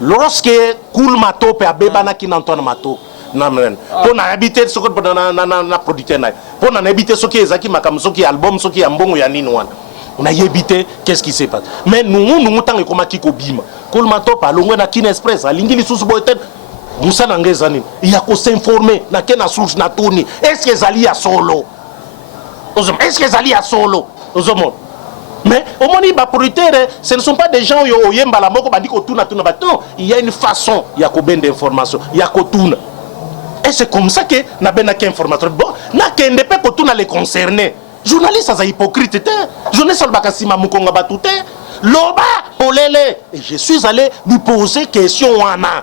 lorsque kulu matop a bebana ki Antoine Matop Pour habiter ce que na producteur na. Pour habiter ce qui est zaki makam, ce qui est album, ce qui est mbongo ya nini wana. On a évité qu'est-ce qui s'est passé. Mais nous tant que comme kiko bima. Kolma top alongwe na Kin Express, alingi li susu boyten. Musa nangezani. Il y a qu'à s'informer na kena source na tourni. Est-ce que Zali a solo? Est-ce que Zali a solo? Mais au moins ce ne sont pas des gens qui ont la moko bandi ko tuna tuna non, il y a une façon il y a combien d'informations, il y a ko tuna. Et c'est comme ça que na benaki informateur bon, na kende pe ko tuna les concernés. Journaliste ça hypocrite té. Journaliste bakasima mukonga batute. Loba polele et je suis allé lui poser question wana.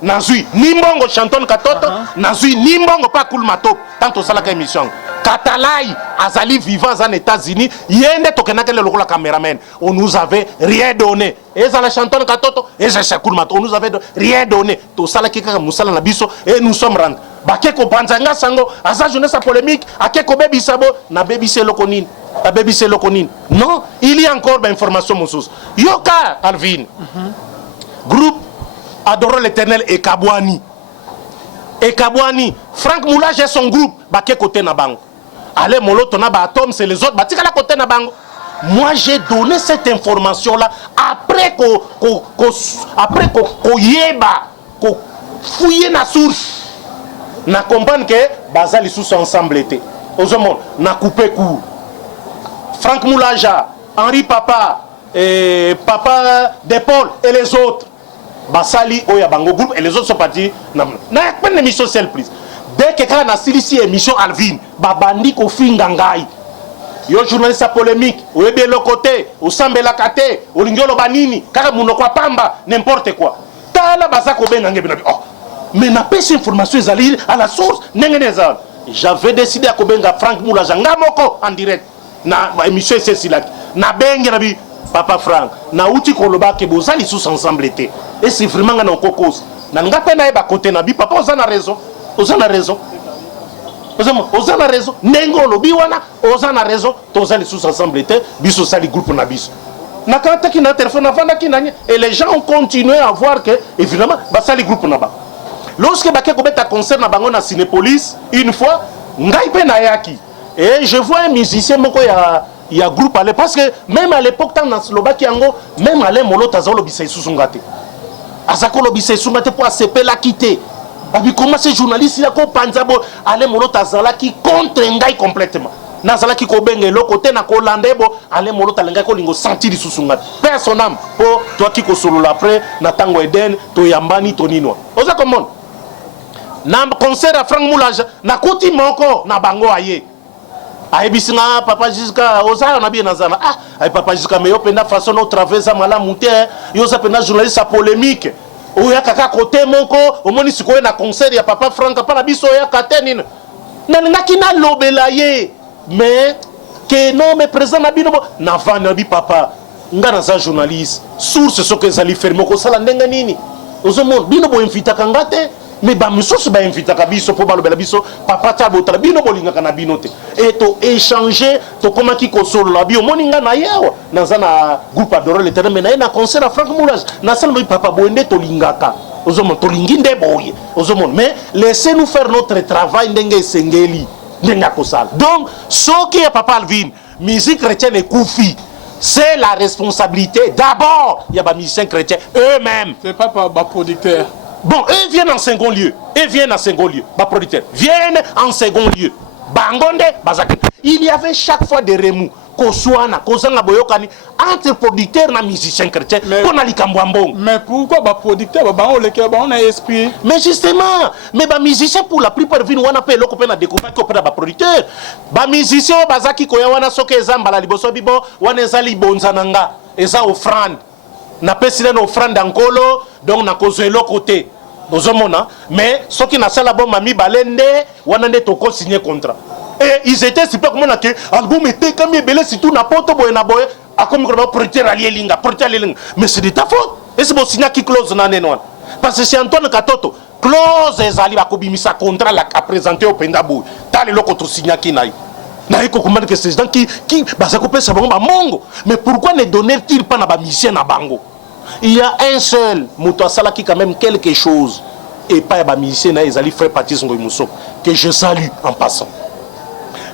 Nazui nimbongo chanton katoto, nazui nimbongo pas cool matop tant ça la émission. Katalai azali vivant aux États-Unis, yende tokenaka le lokola caméraman. On nous avait rien donné. Et ça la chanton katoto, et ça cool matop, on nous avait rien donné. To sala kika musala na biso et nous sommes rentrés. Bakeko panzanga sango, asa jeunesse polémique, akeko baby sabo na baby c'est lokonine. La baby c'est lokonine. Non, il y a encore des informations monsous. Yoka Alvin. Groupe Adorons l'Éternel et Kabouani. Et Kabouani, Franck Moulage et son groupe, baké côté na bango. Allez, Molo, ton atom, c'est les autres, batika la côté na bango. Moi, j'ai donné cette information-là après qu'on yeba, qu'on fouille na source. Na comprendre que Bazali sous ensemble était. Aux hommes, na coupé court. Franck Moulaja, Henri Papa, et Papa Depol et les autres. Basali Oya Bango groupe et les autres sont partis. Na pas une émission seule prise. Dès que quand on a ici émission Alvin, babandi ko fingangai. Yo journaliste polémique, ou bien le côté, ou sambela kate, ou lingolo banini, kaka munokwa pamba, n'importe quoi. Tala bazako ben ngebe na oh. Mais n'a pas cette information ezali à la source n'engeneza. J'avais décidé à kobenga Franck Moulaja ngamoko en direct na émission c'est là. Na benga na bi Papa Franck, na uti koloba ke bozali sous ensemble été. Et c'est vraiment un cocos. Na nga pena eba côté na bi papa oza na raison. Oza na raison. Oza na raison. Nengo lobi wana oza na raison. Tozali sous ensemble été, biso sali groupe na biso. Na kanta ki na téléphone avanda ki nanye et les gens ont continué à voir que évidemment ba sali groupe na ba. Lorsque ba ke ko beta concert na bango na Cinépolis une fois, ngai pena yaki. Et je vois un musicien moko il y a groupe à l'époque parce que même à l'époque tant dans Slovaquie même à l'émolo tazolo bisay susungate azako lo bisay sungate pour accepter la quitter babi comment ces journalistes là ko panzabo à l'émolo tazala qui contre ngai complètement nazala ki ko benge lo côté na ko landebo à l'émolo talenga ko lingo sentir susungate personnam pour toi qui ko solo après na tango eden to yambani to ninwa oza comment na concert à Franck Moulage na kuti moko na bango aye. Aïbisinga papa jusqu'à osa on a bien nazana ah papa jusqu'à mais yo penda façon no traverser mala monter yo sa penda journaliste polémique o ya kaka côté moko o moni sikoye na concert ya papa Franck pa na biso ya kateni na ngaki na lobela ye mais que non mais présent na bino na vana bi papa ngana za journaliste source ce que ça li ferme ko sala ndenga nini ozomo bino bo invita kangate mais ba musoso ba invita kabiso po balobela biso papa tabo tala bino bolinga kana binote et to échanger to komaki ko solo la bio moninga na yawa na groupe Adorons l'Éternel mais na concert à Franck Moulage na sala papa boende to lingaka ozomo to linginde boye ozomo mais laissez-nous faire notre travail ndenge sengeli ndenga ko sala donc ce qui est papa Alvin musique chrétienne et koufi. C'est la responsabilité d'abord il y a des musiciens chrétiens eux-mêmes. C'est pas par producteur. Bon, eux viennent en second lieu. Bah, producteur. Viennent en second lieu. Bangonde, bazaki. Il y avait chaque fois des remous. Koswana, Kosanga Boyokani, entre producteurs et musiciens chrétiens. Mais pourquoi les producteurs on a esprit? Mais justement, mais les musiciens pour la plupart viennent on appelle le copain à découvrir que les producteurs. Les musiciens, bazaki koya wana soke zambala liboso bibo, wana zali bonzananga, eza offrande. Na pesile na offrande ankolo, donc na kozelo côté. Mais ceux qui n'ont pas la bonne mamie balende, wana ne toko signé contrat. Et ils étaient super comme on a que album était comme belé si tout na poto boy na boy a comme le producteur allié linga mais c'est de ta faute et c'est bon signer qui close na nenwa parce que c'est Antoine Katoto close ezali ba kobimisa contrat la a présenté au Pendabou tali loko to signer qui naï na iko comprendre que c'est gens qui ba ça couper ça ba mongo mais pourquoi ne donner-t-il pas na ba musicien na bango? Il y a un seul Mouto Sala qui quand même quelque chose et pas ba musicien na ezali frère Patrice Ngoïmuso que je salue en passant.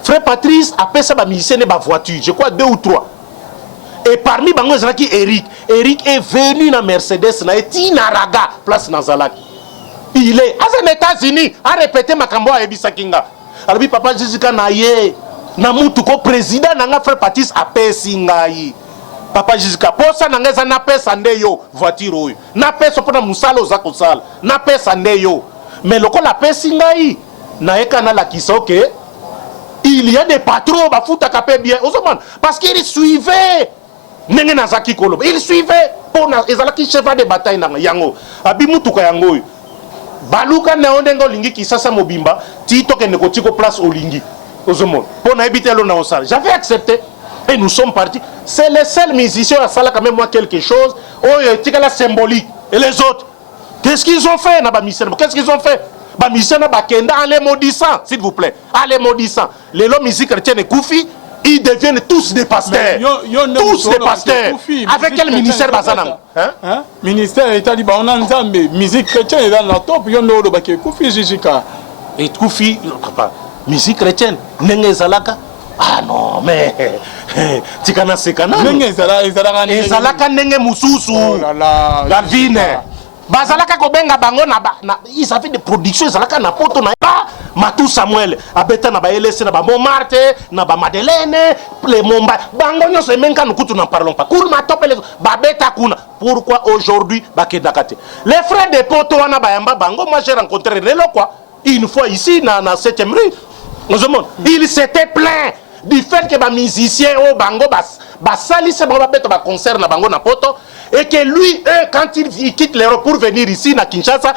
Frère Patrice appelle ça ba musicien ba voiture, je crois 2 ou 3. Et parmi bango ezalaki Eric. Eric est venu na Mercedes na Tina Raga place Nazalak. Il est aux États-Unis a répété makambo a ebisa kinga. Alors papa Jessica na ye na mutu ko président na frère Patrice apesi ngai. Papa Jessica posa na ngeza na pesa ndeyo voiture oyo. Na pesa pona musala oza kosala. Na pesa ndeyo. Mais loko la pesi ngai na ekana la kisoke. Il y a des patrons bafuta kapé bien. Parce qu'il suivait Nenge Nazaki Koloba. Il suivait pour ezalaki cheval de bataille na yango. Abi mutuka yango. Baluka na ondengo lingi kisasa mobimba tito ke nekotiko place olingi. Ozomon. Pour na habiter lo na osala. J'avais accepté et nous sommes partis. C'est le seul musicien à sala quand même moi quelque chose. Oh tika la symbolique. Et les autres, qu'est-ce qu'ils ont fait na ba mission? Qu'est-ce qu'ils ont fait? Ba mission na ba kenda en les maudissant, s'il vous plaît. En les maudissant. Les lots musique chrétienne Koufi, ils deviennent tous des pasteurs. Tous des pasteurs. Avec quel ministère bazanam? Hein? Ministère État libre, on a ensemble musique chrétienne est dans la top, yo no lo baké Koufi Jijika. Et Koufi, papa, musique chrétienne, nenge zalaka. Ah non, mais tikana sekana. Nenge zalaka nenge mususu. Oh là là. Gavine. Bazalaka kobenga bango na ils avaient des productions zalaka na poto na ba Matou Samuel abeta na ba LC na ba Montmartre na ba Madeleine les Momba bango nyonso menka nukutu n'en parlons pas cour ma top les ba beta kuna. Pourquoi aujourd'hui ba kedakate les frères de poto wana ba yamba bango moi j'ai rencontré Lelo quoi une fois ici na 7e rue il s'était plaint du fait que ba musicien au bango ba salisse ba beta ba concert na bango na poto. Et que lui, eux, quand il quitte l'Europe pour venir ici, à Kinshasa,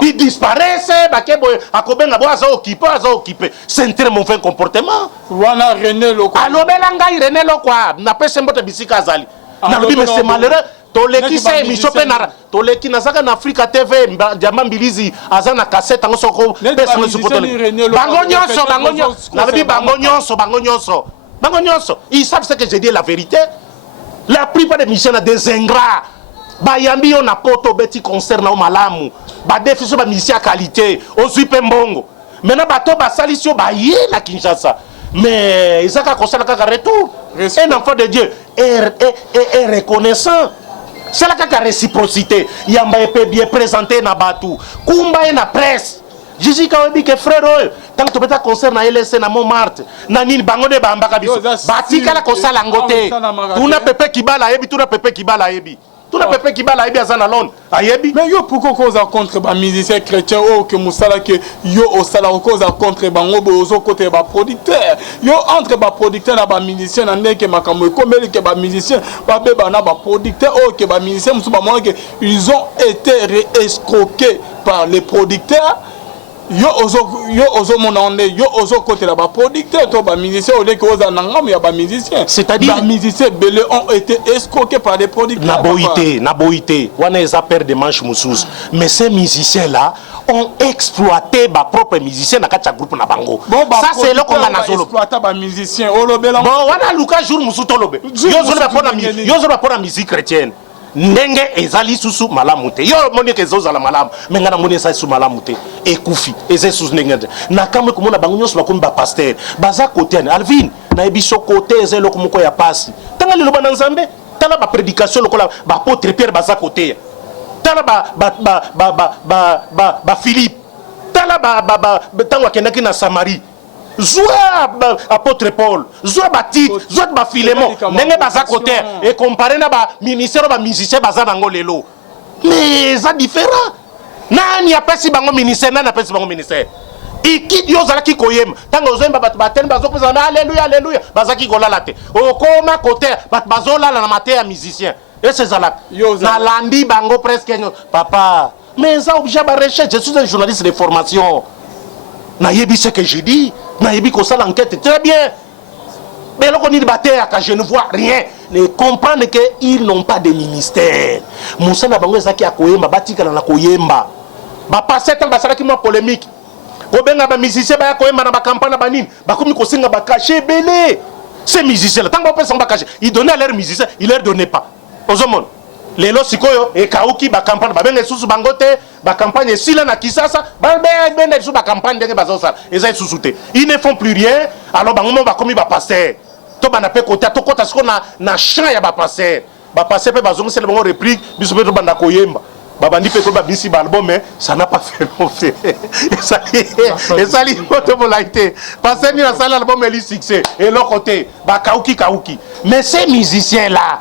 il disparaissent, occupé. C'est un très mauvais comportement. René Loko. Alors, René Loko, n'a pas semblé bisika azali. Mais c'est malheureux. Toleki c'est émission penara. Toleki nazaka na Africa TV, Diamant Bilizi, azana cassette en soko. Bango nyonso. Ils savent ce que j'ai dit la vérité. La plupart des missions ont des ingrats. Bayambi on a poto beti concert na malamu. Ba défiso ba mission qualité. Ozui pembongo. Maintenant bato ba salisio ba yé na Kinshasa. Mais Isaka concert ka retour. Un enfant de Dieu est reconnaissant. C'est la ka réciprocité. Yamba peut bien présenter na batu. Kumba et na presse. Jiji Kawebi que frère tant que tu peux concert na LC na Montmartre na nini bango de bambaka biso batika la kosala ngote tuna pepe kibala yebi tuna pepe kibala yebi tuna pepe kibala yebi azana lon ayebi mais yo pourquoi cause contre ba musicien chrétien o que musala que yo osala cause contre bango bozo côté ba producteur yo entre ba producteur na ba musicien na ndeke makambo ekomeli que ba musicien ba beba na ba producteur o que ba musicien musu ba mona que ils ont été escroqués par les producteurs. Yo ozo monande yo ozo côté là bas producteur to ba musicien au lieu que oza nangam ya ba musicien c'est-à-dire les musiciens belé ont été escroqués par des producteurs na boité wana eza père de manche mususu mais ces musiciens là ont exploité ba propre musicien na katia groupe na bango ça c'est le qu'on a nazolo exploiter ba musicien olobela bon wana luka jour mususu tolobe yo zo ba musique chrétienne ndenge ezali susu malamu te yo moni ke zozala malamu menga na moni esa susu malamu te ekufi eze susu ndenge na kamwe komona bango nyonso bakomi ba pasteur baza côté Alvin na ebiso côté eze loko moko ya pasi tanga liloba na Nzambe tala ba prédication lokola ba apôtre Pierre baza côté tala ba Philippe tala ba tango akendaki na Samarie Zoua apôtre Paul, zoua Baptiste, zoua ba Philémon, nenge baza côté et comparé na ba ministère ba musicien baza nango lelo. Mais ça différent. Nani apesi bango ministère, nani apesi bango ministère. Iki yo zala ki koyem, tango zomba bat baten bazo pesa alléluia alléluia, baza ki kolala te. Okoma côté bat bazo la na maté ya musicien. Et c'est ça na landi bango presque papa. Mais ça obligé ba recherche, je suis un journaliste de formation. Na yebi ce que je dis. Naïbi qu'on l'enquête très bien. Mais là qu'on y battait, je ne vois rien. Ne comprendre qu'ils n'ont pas de ministère. Moussa Nabango Zaki a Koyemba, Batika na Koyemba. Ba passer tant basala qui m'a polémique. Kobenga ba musicien ba Koyemba na ba campagne ba nini. Ba komi ko singa ba caché belé. Ces musiciens là, tant qu'on peut s'en ba cacher, ils donnaient à leurs musiciens, ils leur donnaient pas. Aux hommes, lelo sikoyo ekauki bacampagne babenge susu bango te bacampagne esila na Kisasa babende susu bacampagne ndenge bazosala eza susu te. Ils ne font plus rien alors bango mo bakomi bapasteur to bana pe kota to kota siko na champ ya bapasteur bapasteur pe bazongisa bango réplique biso pe to banda koyemba babandi pe ko babisi ba album mais ça n'a pas fait long fait et ça li moto volaité parce que ni la salle album est succès et l'autre côté ba kauki mais ces musiciens là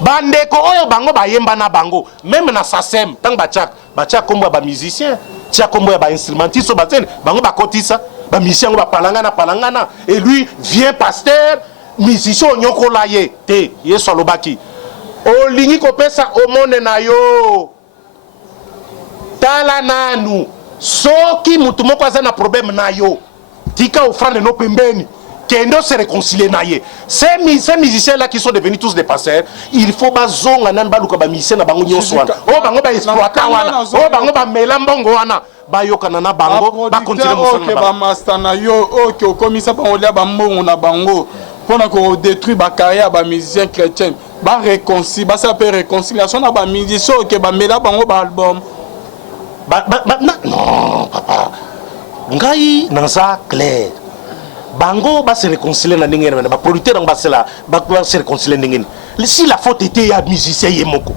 bandeko oyo bango bayemba na bango même na sasem tant bachak kombo ba musicien tia kombo ba instrumentiste batene bango bakotisa ba musicien ba palangana et lui vient pasteur musicien nyokola ye te yeso lobaki olingi kopesa omone na yo tala nanu soki mutu moko aza na problème na yo tika offrande no pembeni kendo se réconcilier na ye ces musiciens là qui sont devenus tous des pasteurs il faut bazonga nan baluka ba musicien na bango nyonso wana o bango ba exploiter wana o bango ba mela mbongo wana ba yokana na bango ba continuer musala ba master na yo o komisa bango lia ba mbongo na bango pona ko détruire ba carrière ba musicien chrétien ba réconcilier ba ça peut réconciliation na ba musicien que ba mela bango ba album non papa ngai naza clair bango ba se réconcilier na ndenge na ba producteur ba se réconcilier ndenge si la faute était ya musicien yemoko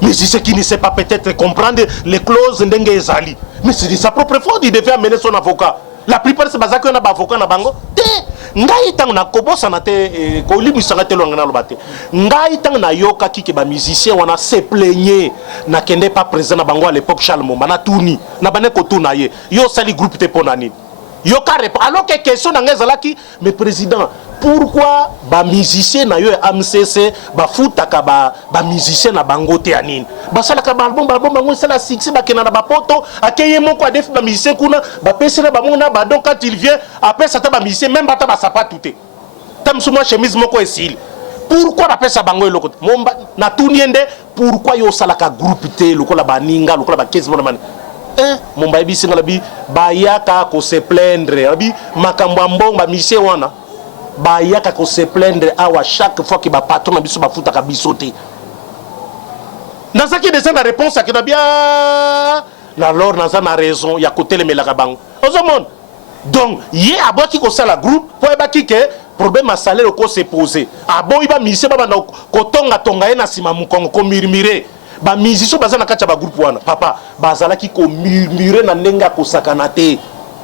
musicien qui ne sait pas peut-être comprendre les clauses ndenge ezali mais c'est de sa propre faute il devait amener son avocat la plupart c'est bazaki na ba avocat na bango te ngai tang na kobosa na te ko limisanga te longa na lobate ngai tang na yoka ki ke ba musicien wana se plaigner na kende pas présent na bango à l'époque Charles Momba na tourni na bane ko tourna ye yo sali groupe te ponani yo ka répond alors que question na ngezalaki mais président pourquoi ba musicien na yo AMCC ba futaka ba musicien na bango te anini ba sala ka album bango sala succès ba kenana ba poto akeye moko adef ba musicien kuna ba pesela ba mona ba donc quand il vient après ça ta ba musicien même ba ta ba sapatu te tam suma chemise moko esili pourquoi ba pesa bango eloko momba na tuniende pourquoi yo sala ka groupe te lokola ba ninga lokola ba 15 mona Momba ebi singa labi bayaka ko se plaindre labi makambo mbongo ba musicien wana bayaka ko se plaindre awa chaque fois que ba patron na biso ba futaka biso te nazaki descend la réponse akina bien la lor naza na raison ya côté le melaka bango ozomon donc ye aboki ko sala groupe po ebaki ke problème à salaire ko se poser abo iba musicien ba na ko tonga ye na sima mukongo ko mirmire ba musicien baza na kati ba groupe wana papa bazala ki ko murmurer na ndenga ko sakana te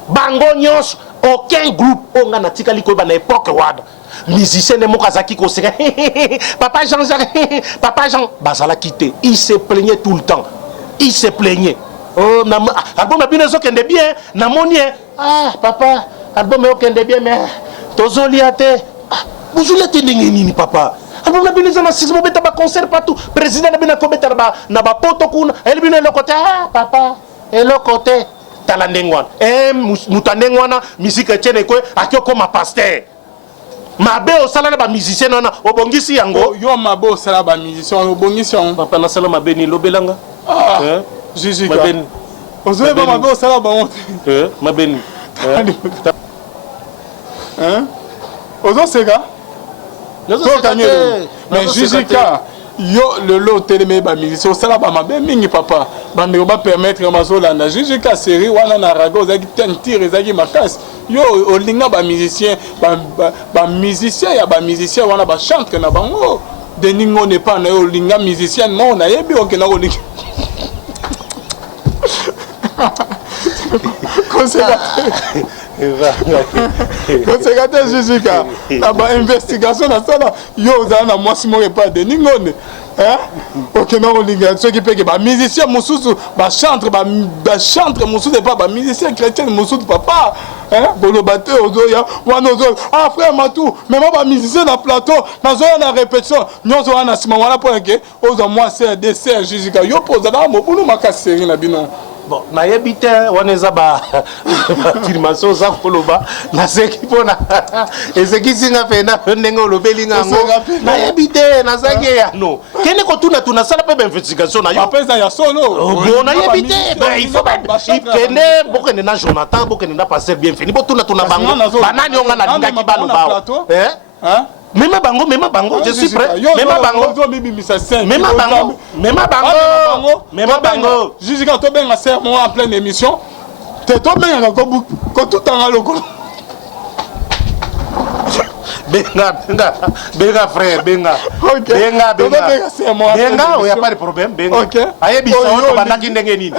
bango nyos aucun groupe onga na tikali ko ba na époque wada musicien ne mokazaki ko seka papa Jean bazala quitté il se plaignait tout le temps il se plaignait oh na album na bino zokende bien na moni papa album okende bien mais tozoliate buzulete nini papa album na bino na six mobeta ba concert partout président na bino ko beta na ba poto kuna el bino le côté papa et le côté talandengwana mutandengwana musique tiene ko akio ma pasteur mabe o sala na ba musicien na obongisi yango yo mabe o sala ba musicien obongisi yango papa na sala mabe ni lobelanga Jésus mabe ozo ba mabe o sala ba mabe ni ozo sega mais Jujika yo le lot télémé ba musicien o sala ba mabe mingi papa bande ba permettre mazola na Jujika série wana na rago zaki tentire zaki makas yo olinga ba musicien ba musicien ya ba musicien wana ba chantre na bango deningo ne pas na yo olinga musicien non na yebi okena olinga conséquence Jujika na ba investigation na sala yo za na mwasi mo pas deningo ne okena olinga ceux qui peke ba musicien mususu ba chantre mususu pas ba musicien chrétien mususu papa bolo batte ozoya wana ozo frère Matou même ba musicien na plateau na zo na répétition nyozo wana sima wana pour que ozo moi c'est dessert Jujika yo poza na mobulu makaseri na bino bon na yebite waneza ba affirmation za koloba na seki pona ezeki singa pena ndenge olobelinga ngo na yebite na zaki ya no kene ko tuna sala pe investigation na yo apesa ya solo bon na yebite ben il faut kene bokene na Jonathan bokene na passer bien fini bo tuna bango banani onga na lingaki baloba Même bango, je suis prêt. Même bango. Même bango. Juste quand tu bien à sermon en pleine émission, tu es bien à tout en loco. Benga frère, benga. Benga, il n'y a pas de problème. Benga. Aïe, biso, tu vas n'aki nengeni.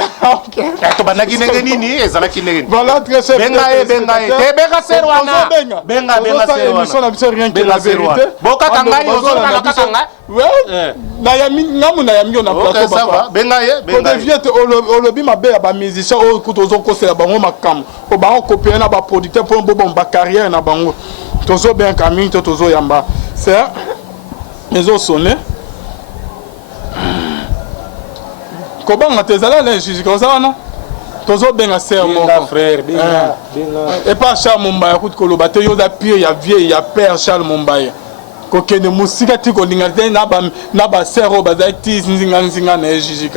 Tu vas n'aki nengeni, et ça l'aki nengeni. Voilà, très cher. Benga, benga, serwana. Benga, serwana. Rien que la vérité. Boka kangai, ozona la katanga. Ouais. Nayami, nayami, on a plateau. Ça va. Benga, benga. On devient au lobby, ma belle, à musicien, au coup, aux autres, c'est la bango, ma cam. Au baron, copier, na ba producteur, pour un bon carrière, na bango. Tozo bien Camille, tozo yamba. C'est les autres sonnés. Comment on a tes allées là, Gigi, comme ça, non? Tozo bien à serre, mon frère, bien. Et pas Charles Mumbai, écoute, Kolobate, il y a pire, il y a vieux, il y a père Charles Mumbai. Koke ne musika tiko ningaze na ba serre, bazati, zinga na Gigi.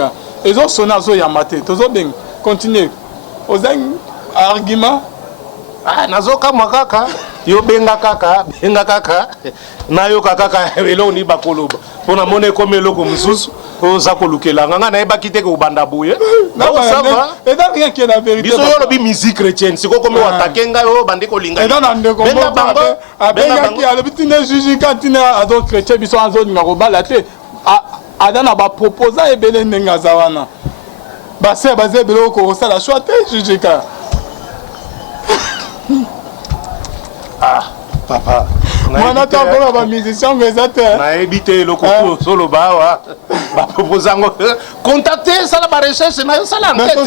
Les autres sonnés, zo yamate. Tozo bien. Continue. Aux arguments. Ah, nazoka makaka. Yo benga kaka na yo kaka elo ni bakoloba pona mone komelo ko mususu oza kolukela nganga na eba kite ko banda boye na ça va et dans rien qui est la vérité biso yo lobi musique chrétienne siko comme watakenga yo bande ko linga et dans ndeko benga bango benga ki ale bitine juge kantina ado chrétien biso azo ngako balate adana ba proposa ebele ndenga zawana ba se baze belo ko sala choix te juge ka. Ah, papa. Moi, n'attends pas ma musicien, mais ça te. Na évité le concours solo ba proposant contacter ça la recherche na ça l'enquête.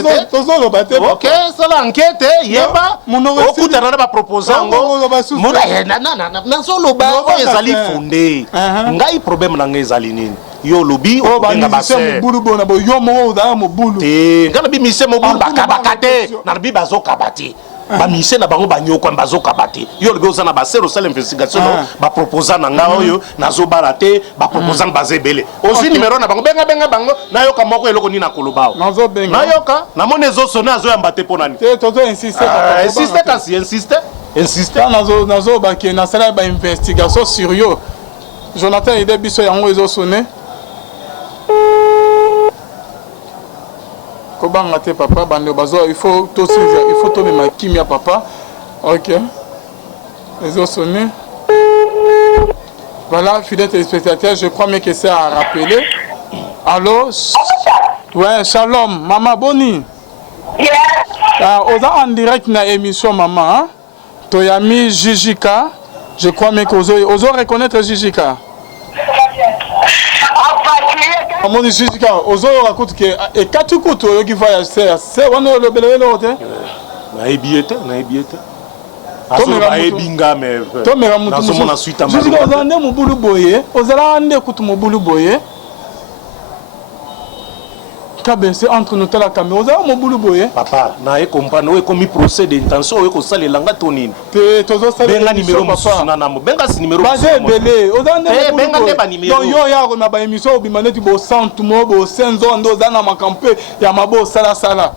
OK, ça l'enquête, yeba. Au coup t'as ba proposant na solo ba ezali fondé. Ngai problème na ngai ezali nini? Yo lobi o benga basé. Bulu bona bo yo mo za mo bulu. Te, ngala bi mise mo bulu bakabakate. Na bi bazo kabati. Ba mise na bango banyoko bazo kabati yo le goza na ba sero sel investigation ba proposer na nga oyo nazo baraté ba proposer na bazebele aussi numéro na bango benga bango na yoka moko eloko ni na kolobao nazo benga na yoka na mone zo sona zo yamba te ponani te tozo insister insister nazo ba ke na sala ba investigation sur yo Jonathan ide biso yango ezo sonné Kobanga te papa bande bazo il faut to me makimia papa. OK. Les autres sonner. Voilà, fidèles téléspectateurs, je crois que c'est à rappeler. Allô? Ouais, shalom, maman Boni. Yes. En direct na émission maman, hein? Toyami Jijika. Je crois que vous reconnaître Jijika. Mon Jijika, ozo raconte que et quand tu coûtes qui voyage c'est on le belelo te. Na ebiete. Azo ebinga mais. To mera mutu. Jijika ozande mu bulu boye, ozala ande kutu mu bulu boye. C'est entre nous la caméra, mon boulot boye. Papa, na e comprendre e comme procès d'intention e ko sale langa tonine. Te tozo sale benga numéro papa. Na namo benga si numéro. Baze belé, ozande benga ne ba numéro. Donc yo ya na ba émission obimaneti bo centre mo bo senzo ndo za na makampe ya mabo sala.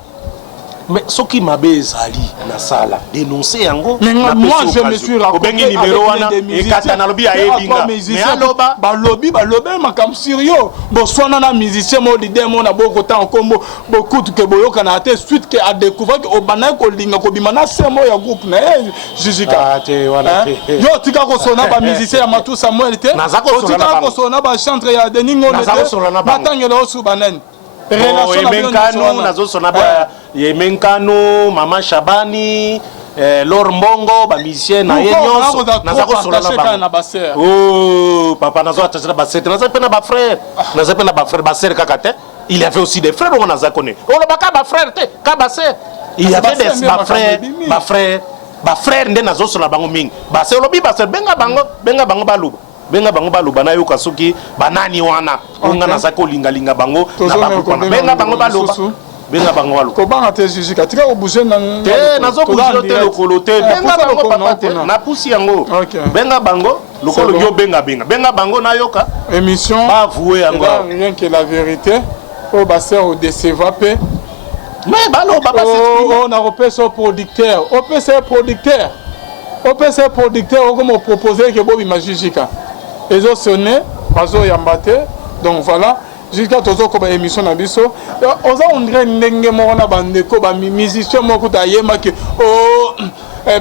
Mais ce qui m'a bezali na sala dénoncer yango na moi je me suis raconté bengi numéro wana e kata na lobi ya ebinga mais aloba ba lobi makam sérieux bo swana na musicien mo leader mo na boko ta kombo beaucoup que boyoka na te suite que a découvert que obana ko linga ko bimana semo ya groupe na Jijika te wana te yo tika ko sona ba musicien ya Matu Samuel te tika ko sona ba chantre ya Deningo le batangelo osubanen Yemenkano nazo sona ba Yemenkano Mama Shabani Lor Mbongo ba musicien na yenyo nazako sona na ba oh papa nazo atachira ba sete nazo pena ba frère nazo pena ba frère ba sœur kakate il y avait aussi des frères on nazo connaît on le baka ba frère te ka ba sœur il y avait des ba frère nde nazo sona bango mingi ba sœur lobi ba sœur benga bango baluba benga bango baluba na yoka soki banani wana onga na zako linga bango na bakupa benga bango baluba ko banga te Jijika tika ko bouger na te nazo bouger te lokolo te benga bango papa te na pusi yango benga bango lokolo yo benga bango na yoka émission ba vouer yango rien que la vérité o ba sœur au déceva pe mais balo baba c'est on a repéré son producteur on peut ser producteur au PC producteur comme proposer que Bob imagika ils ont sonné bazo yambate donc voilà jusqu'à tozo ko ba émission na biso oza on dirait ndenge mo na bandeko ba musicien moko ta yema ke oh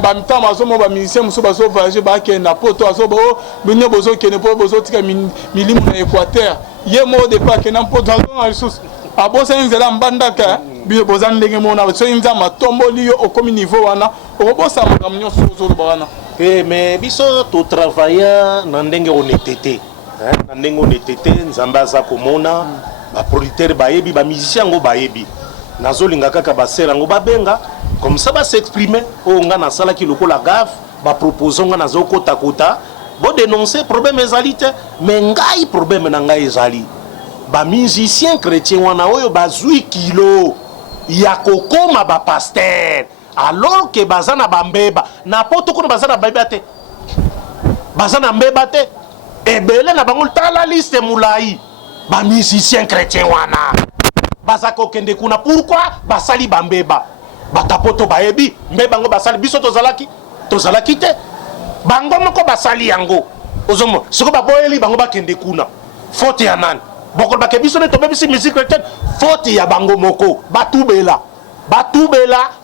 ba mtama azo mo ba musicien muso bazo voyager ba ke na poto azo bo binyo bozo ke ne po bozo tika milimu na Équateur yemo de pa ke na poto azo na lisusu abosa nzela mbandaka biyo boza ndenge mo na so inza matomboli yo au niveau wana obosa makamnyo so bana mais biso to travailler na ndenge honnêteté na ndenge honnêteté nzambe aza komona ba producteur bayebi ba musicien ngo bayebi nazolinga kaka basera ngo babenga comme ça ba s'exprimer o nga na sala ki lokola gaffe ba proposer nga nazo kota kota bo dénoncer problème ezali te mais ngai problème na ngai ezali ba musicien chrétien wana oyo bazui kilo ya kokoma ba pasteur alors que bazana bambeba na poto kuna bazana bambeba te bazana mbeba te ebele na bango tala liste mulai ba musicien chrétien wana bazako kende kuna pourquoi basali bambeba batapoto baebi mbeba ngo basali biso tozalaki te bango moko basali yango ozomo siko baboyeli bango bakende kuna faute ya nani boko bakebiso ne tobebisi musique chrétienne faute ya bango moko batubela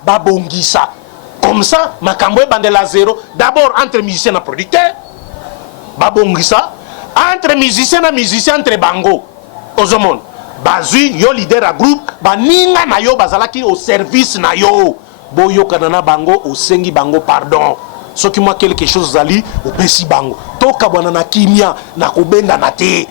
babongisa comme ça makambo bandela zéro d'abord entre musicien na producteur babongisa entre musicien na musicien entre bango ozomon bazui yo leader a groupe baninga na yo bazalaki au service na yo boyokana na bango osengi bango pardon soki moi quelque chose zali opesi bango toka bwana na kimia na kobenda na te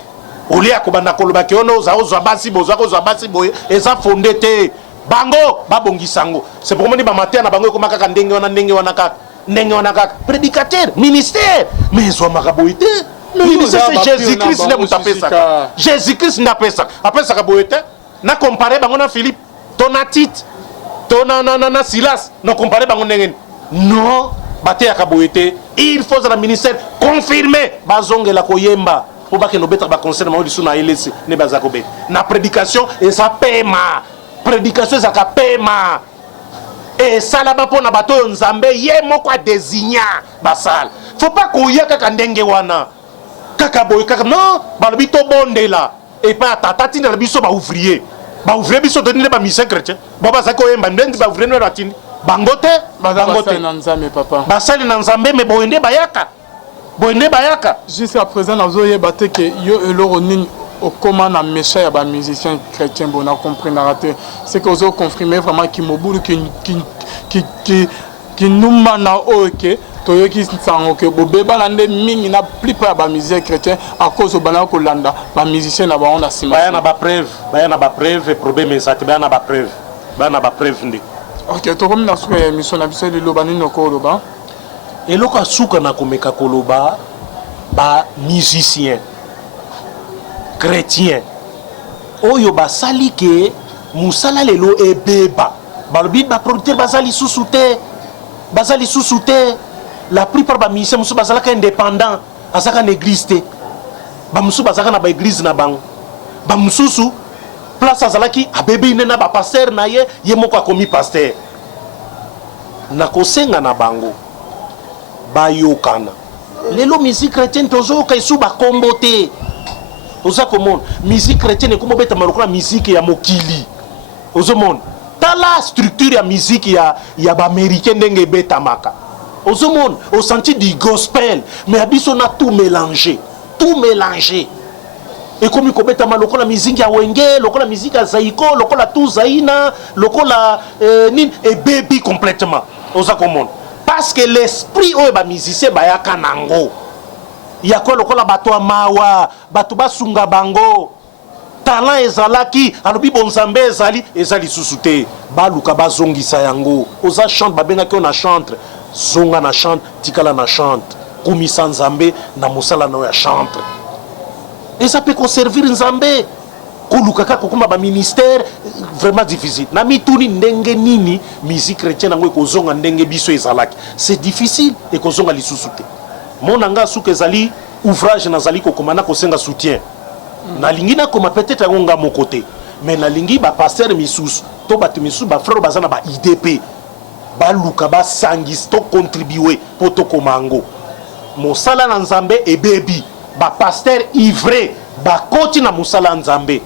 olia kobanda koloba ke ono za basi boye eza fondé te bango babongisango c'est pour moi ba matin na bango komaka ka ndenge wana kaka prédicateur ministère mais zo makaboité ministère c'est Jésus-Christ ne mutapesa Jésus-Christ n'apesa apesa ka boité na comparer bango na Philippe Tonatite na Silas na comparer bango ndenge non baté ya ka boité il faut la ministère confirmer bazongela koyemba pour pas que nous bêta ba concert ma disu na elese ne bazako be na prédication et ça paiement prédication ça paiement et ça là-bas pour na bato nzambe ye moko a désigner basal faut pas koya kaka ndenge wana kaka boy kaka non balobi to bondela et pas tatati na biso ba ouvrier biso to ni ba mission chrétien baba za ko yemba ndenge ba ouvrier no ratini bangote na nzambe papa basali na nzambe me boende bayaka jusqu'à présent nazo yeba te que yo eloro nini au comment na méchant ya ba musicien chrétien bon a compris na raté c'est que ozo confirmer vraiment qui mobulu qui nous mana OK toyoki sango que bobeba na nde mingi na plupart ba musicien chrétien à cause au bana ko landa ba musicien na ba on a sima baya na ba preuve problème ezati baya na ba preuve ndi OK to comme na suka ya mission na biso le lobani no ko loba eloko suka na komeka koloba ba musicien chrétien oyo basali ke musala lelo ebeba balobi ba producteur basali susute la plupart ba musicien musu bazalaka indépendant azaka na église te ba musu bazaka na ba église na bango ba mususu place azalaki abebe ine na ba pasteur na ye moko akomi pasteur na kosenga na bango bayokana lelo musique chrétienne tozoyoka esu bakombo te oza komona musique chrétienne ekomobeta malokola musique ya mokili ozomona tala structure ya musique ya baaméricain ndenge ebetamaka ozomona au senti du gospel mais abiso na tout mélangé ekomi kobetama lokola musique ya wenge lokola musique ya zaiko lokola tout zaina lokola nini ebebi complètement oza komona parce que l'esprit oyo ba musicien bayaka nango ya ko lokola bato ya mawa bato basunga bango talent ezalaki alobi bonzambe ezali susu te baluka bazongisa yango oza chante babengaki yo na chantre zonga na chante tikala na chante kumisa nzambe na mosala na ya chantre eza pe conservir nzambe kolukaka kokuma ba ministère vraiment difficile na mituni ndenge nini musique chrétienne ngo ekozonga ndenge biso ezalaki c'est difficile ekozonga lisusu te monanga suka ezali ouvrage nazali kokomana kosenga soutien nalingi nakoma peut-être yango nga moko te mais nalingi ba pasteur misusu to bato misusu ba frère bazana ba IDP baluka basangisi to contribuer po tokoma yango mosala na nzambe ebebi bapaster ivre bakoti na mosala ya nzambe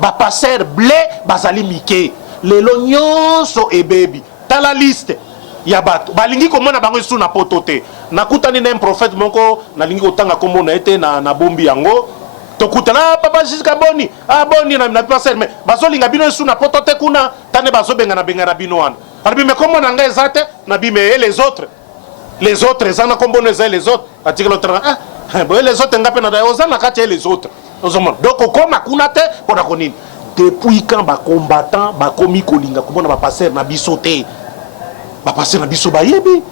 bapaster ble bazali mike lelo nyonso ebebi tala liste ya bato balingi komona bango esu na poto te nakutani na prophète moko nalingi kotanga kombo na ete na bombi yango tokutana papa jusqu'à boni boni na passer mais bazolinga bino esu na poto te kuna tane bazobengana bengana bino wana albi me kombo na ngai ezate na bime et les autres ezana kombo na les autres atikelo tra bon les autres ngape na ozana kati les autres ozomona donc okoma kuna te pona konini depuis quand ba combattant ba komi kolinga komona ba passer na biso te ba passer na biso ba yebi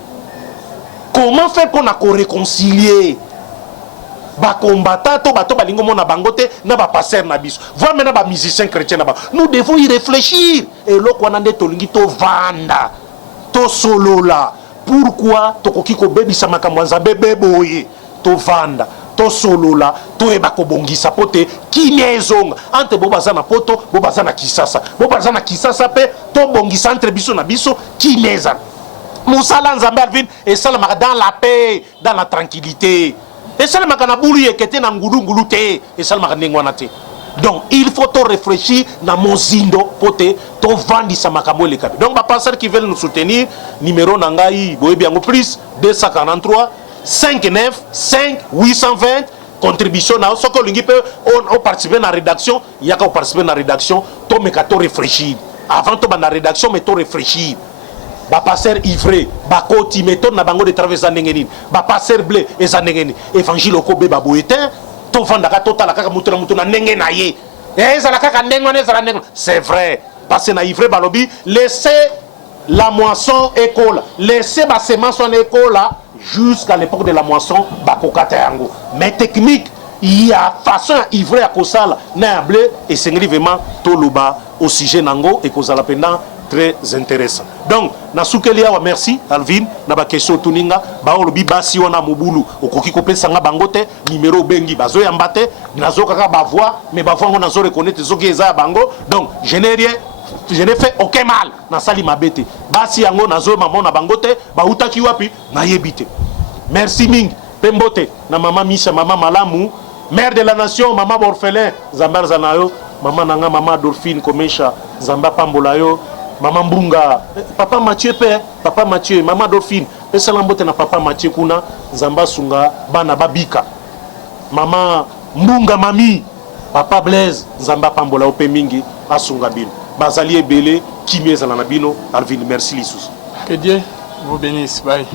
comment faire qu'on a réconcilier ba combattant to bato balingo mona bangote na ba passer na biso voir maintenant ba musicien chrétien na ba nous devons y réfléchir et loko wana nde tolingi to vanda to solola pourquoi tokoki ko bebisa makambo nzambe beboye to vanda to solola to eba ko bongisa pote kimia ezonga entre bo bazana poto bo bazana kisasa pe to bongisa entre biso na biso kimeza musala nzambe alvin et salamaka dans la paix dans la tranquillité et salamaka na bulu yekete na ngulu te et salamaka ndengwana te donc il faut to réfléchir na mozindo pote to vandisa makambo le kapi donc ba pasteur qui veulent nous soutenir numéro nangai boyebi yango plus 243 59 5 820 contribution na soko lingi pe on participer na rédaction yaka participer na rédaction to meka to réfléchir avant to ba na rédaction mais to réfléchir ba passer ivré ba koti méthode na bango de traverser ndengeni ba passer blé ezandengeni évangile ko be ba boyetin to vanda ka tota la kaka mutu na ndenge na ye ezala kaka ndenge na ezala ndenge c'est vrai parce na ivré balobi laissez la moisson école laissez ba semence en école jusqu'à l'époque de la moisson bakokata yango mais technique il y a façon ivre à kosala na blé et c'est vraiment toloba au sujet nango et kozala pendant très intéressant donc na sukeli awa merci Alvin na ba question tuninga ba olobi basi wana mobulu okoki kopesa nga bangote numéro bengi bazo yambate nazo kaka ba voix mais ba voix ngona zo reconnaître zoki eza bango donc je n'ai fait aucun mal na sali mabete basi yango nazo mamona bangote ba utaki wapi na yebite merci ming pembote na mama Misha mama Malamu mère de la nation mama orphelin zambar zanayo mama nanga mama Dorphine Komesha zamba pambolayo mama Mbunga papa Mathieu père papa Mathieu mama Dorphine pesa lambote na papa Mathieu kuna zamba sunga bana babika mama Mbunga mami papa Blaise zamba pambola ope mingi asunga bino bazali ebele kimeza na bino Alvin merci lissus que Dieu vous bénisse bye